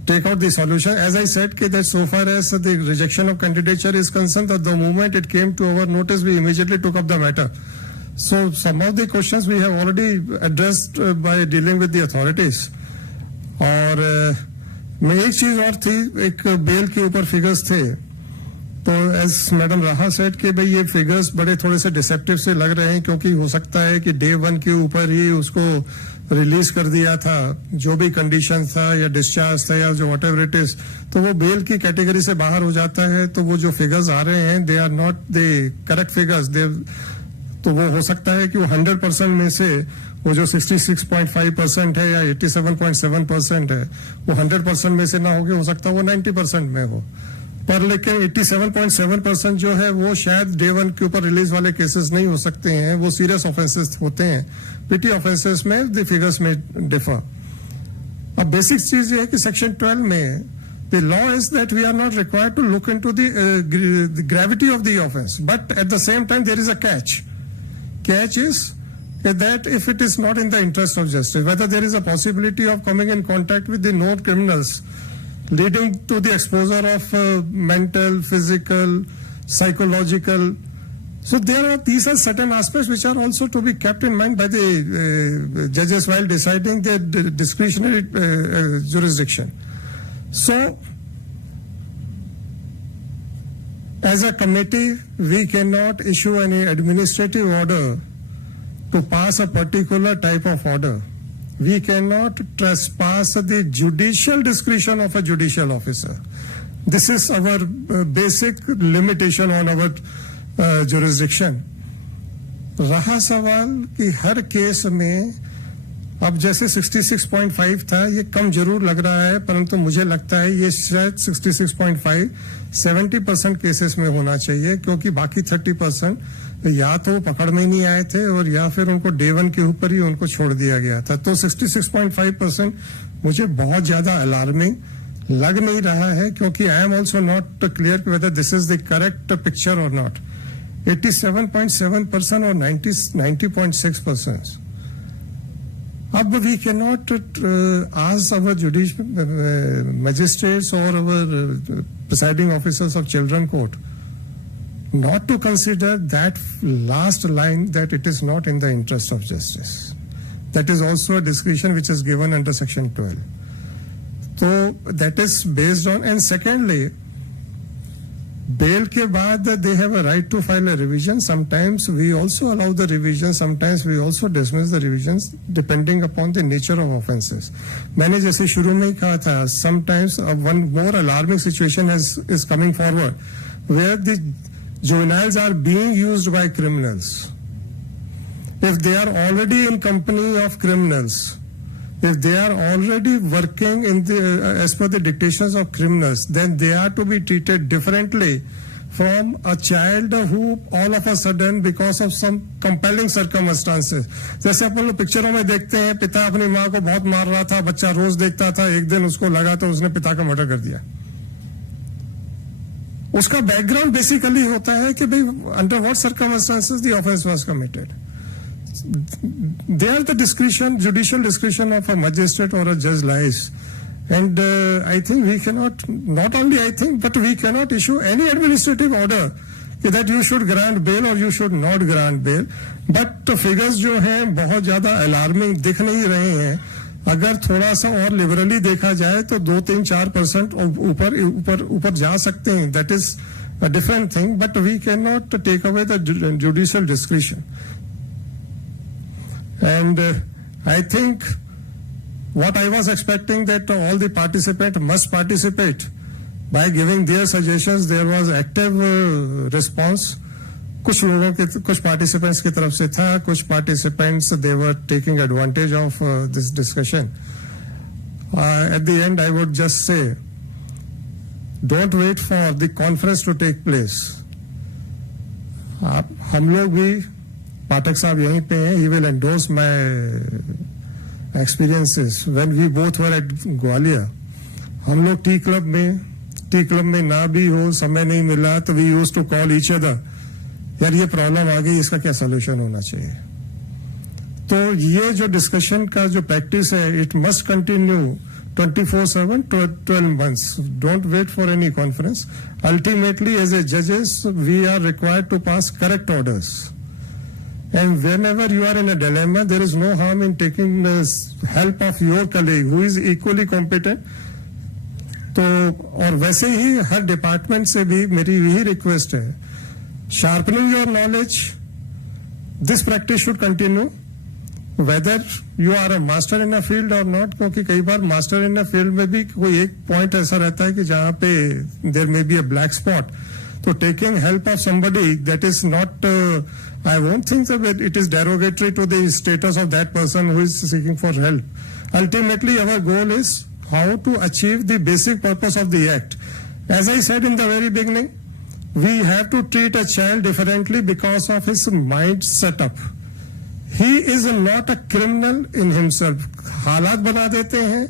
take out the solution. As I said that so far as the rejection of candidature is concerned, that the moment it came to our notice we immediately took up the matter. So some of the questions we have already addressed by dealing with the authorities. और मैं एक चीज और थी, एक बेल के ऊपर फिगर्स थे, तो एज मैडम राहा सेड कि भाई ये फिगर्स बड़े थोड़े से डिसेप्टिव से लग रहे हैं, क्योंकि हो सकता है कि डे 1 के ऊपर ही उसको रिलीज कर दिया था, जो भी कंडीशन था या डिस्चार्ज था या जो वट एवर इट इज, तो वो बेल की कैटेगरी से बाहर हो जाता है। तो वो जो फिगर्स आ रहे हैं they are not the correct figures. तो वो हो सकता है कि वो 100% में से वो जो 66.5% है या 87.7% है वो 100% में से ना हो सकता है वो 90% में हो। पर लेकिन 87.7% जो है वो शायद डे 1 के ऊपर रिलीज वाले केसेस नहीं हो सकते हैं, वो सीरियस ऑफेंसेस होते हैं। पीटी ऑफेंसेस में द फिगर्स में डिफर। अब बेसिक चीज ये है कि सेक्शन 12 में the law is that we are not required to look into the gravity of the offense, but at the same time there is a catch. Catch is that if it is not in the interest of justice, whether there is a possibility of coming in contact with the known criminals, leading to the exposure of mental, physical, psychological. So these are certain aspects which are also to be kept in mind by the judges while deciding their discretionary jurisdiction. So, as a committee, we cannot issue any administrative order to pass a particular type of order. We cannot trespass the judicial discretion of a judicial officer. This is our basic limitation on our jurisdiction. रहा सवाल कि हर केस में अब जैसे 66.5 था, ये कम जरूर लग रहा है, परंतु मुझे लगता है ये शायद 66.5 70% केसेस में होना चाहिए, क्योंकि बाकी 30% या तो पकड़ में नहीं आए थे और या फिर उनको डे 1 के ऊपर ही उनको छोड़ दिया गया था। तो 66.5% मुझे बहुत ज्यादा अलार्मिंग लग नहीं रहा है, क्योंकि I am also not clear whether this is the correct picture और नॉट। 87.7% और 90.6%। अब we cannot ask our judicial magistrates or our presiding officers of children court not to consider that last line, that it is not in the interest of justice. That is also a discretion which is given under section 12. So that is based on, and secondly, bail के बाद they have a right to file a revision. Sometimes we also allow the revision, sometimes we also dismiss the revisions depending upon the nature of offences. मैंने जैसे शुरू में ही कहा था, sometimes one more alarming situation is coming forward where the juveniles are being used by criminals. If they are already in company of criminals, if they are already working in the as per the dictations of criminals, then they are to be treated differently from a child who all of a sudden, because of some compelling circumstances, जैसे अपन लोग पिक्चरों में देखते हैं, पिता अपनी माँ को बहुत मार रहा था, बच्चा रोज देखता था, एक दिन उसको लगा तो उसने पिता का मर्डर कर दिया। उसका बैकग्राउंड बेसिकली होता है कि भाई under what circumstances the offence was committed. There the discretion, judicial discretion of a magistrate or a judge lies. And I think we cannot, not only I think, but we cannot issue any administrative order that you should grant bail or you should not grant bail. But figures जो हैं बहुत ज़्यादा alarming दिख नहीं रहे हैं। अगर थोड़ा सा और लिबरली देखा जाए तो 2-3-4% ऊपर जा सकते हैं। That is a different thing, but we cannot take away the judicial discretion. And I think what I was expecting that all the participants must participate by giving their suggestions. There was active response. कुछ लोगों के, कुछ participants की तरफ से था, कुछ participants they were taking advantage of this discussion. At the end, I would just say, don't wait for the conference to take place. हम लोग भी, पाठक साहब यहीं पे हैं, he will endorse my experiences. When we both were at Gwalior, हम लोग टी क्लब में ना भी हो, समय नहीं मिला तो we used to call each other, यार ये प्रॉब्लम आ गई, इसका क्या सोल्यूशन होना चाहिए। तो ये जो डिस्कशन का जो प्रैक्टिस है, it must continue 24/7 12 months. Don't wait for any conference. Ultimately, as a judges, we are required to pass correct orders. And whenever you are in a dilemma, there is no harm in taking the help of your colleague who is equally competent. तो और वैसे ही हर डिपार्टमेंट से भी मेरी यही रिक्वेस्ट है, sharpening your knowledge, this practice should continue whether you are a master in a field or not, क्योंकि कई बार master in a field में भी कोई एक point ऐसा रहता है कि जहाँ पे there may be a black spot. So taking help of somebody that is not, I won't think that it is derogatory to the status of that person who is seeking for help. Ultimately, our goal is how to achieve the basic purpose of the act. As I said in the very beginning, we have to treat a child differently because of his mind setup. He is not a criminal in himself. हालात बना देते हैं,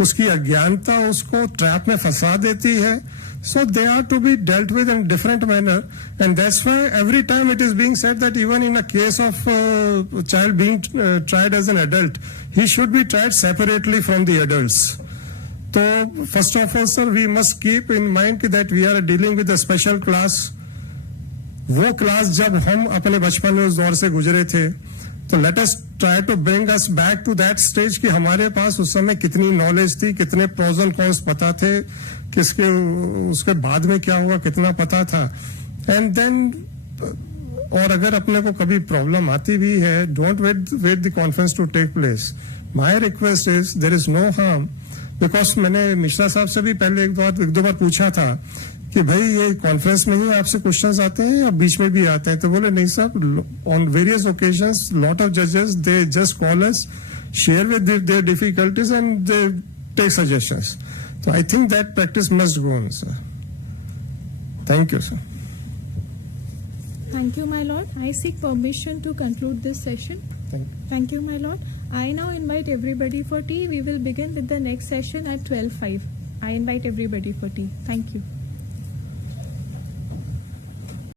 उसकी अज्ञानता उसको ट्रैप में फंसा देती है. So they are to be dealt with in a different manner, and that's why every time it is being said that even in a case of child being tried as an adult, he should be tried separately from the adults. So first of all, sir, we must keep in mind that we are dealing with a special class. वो क्लास जब हम अपने बचपन में उस दौर से गुजरे थे, तो let us try to bring us back to that stage कि हमारे पास उस समय कितनी नॉलेज थी, कितने प्रोज एंड कॉन्स पता थे, किसके उसके बाद में क्या होगा कितना पता था. एंड देन और अगर अपने को कभी प्रॉब्लम आती भी है, don't wait the conference to take place. My request is there is no harm, because मैंने मिश्रा साहब से भी पहले एक दो बार पूछा था कि भाई ये कॉन्फ्रेंस में ही आपसे क्वेश्चंस आते हैं या बीच में भी आते हैं, तो बोले नहीं साहब, on various occasions lot of जजेस they just call us, share with their difficulties and they take suggestions. So I think that practice must go on, sir. Thank you, sir. Thank you, my lord. I seek permission to conclude this session. Thank you, my lord. I now invite everybody for tea. We will begin with the next session at 12:05. I invite everybody for tea. Thank you.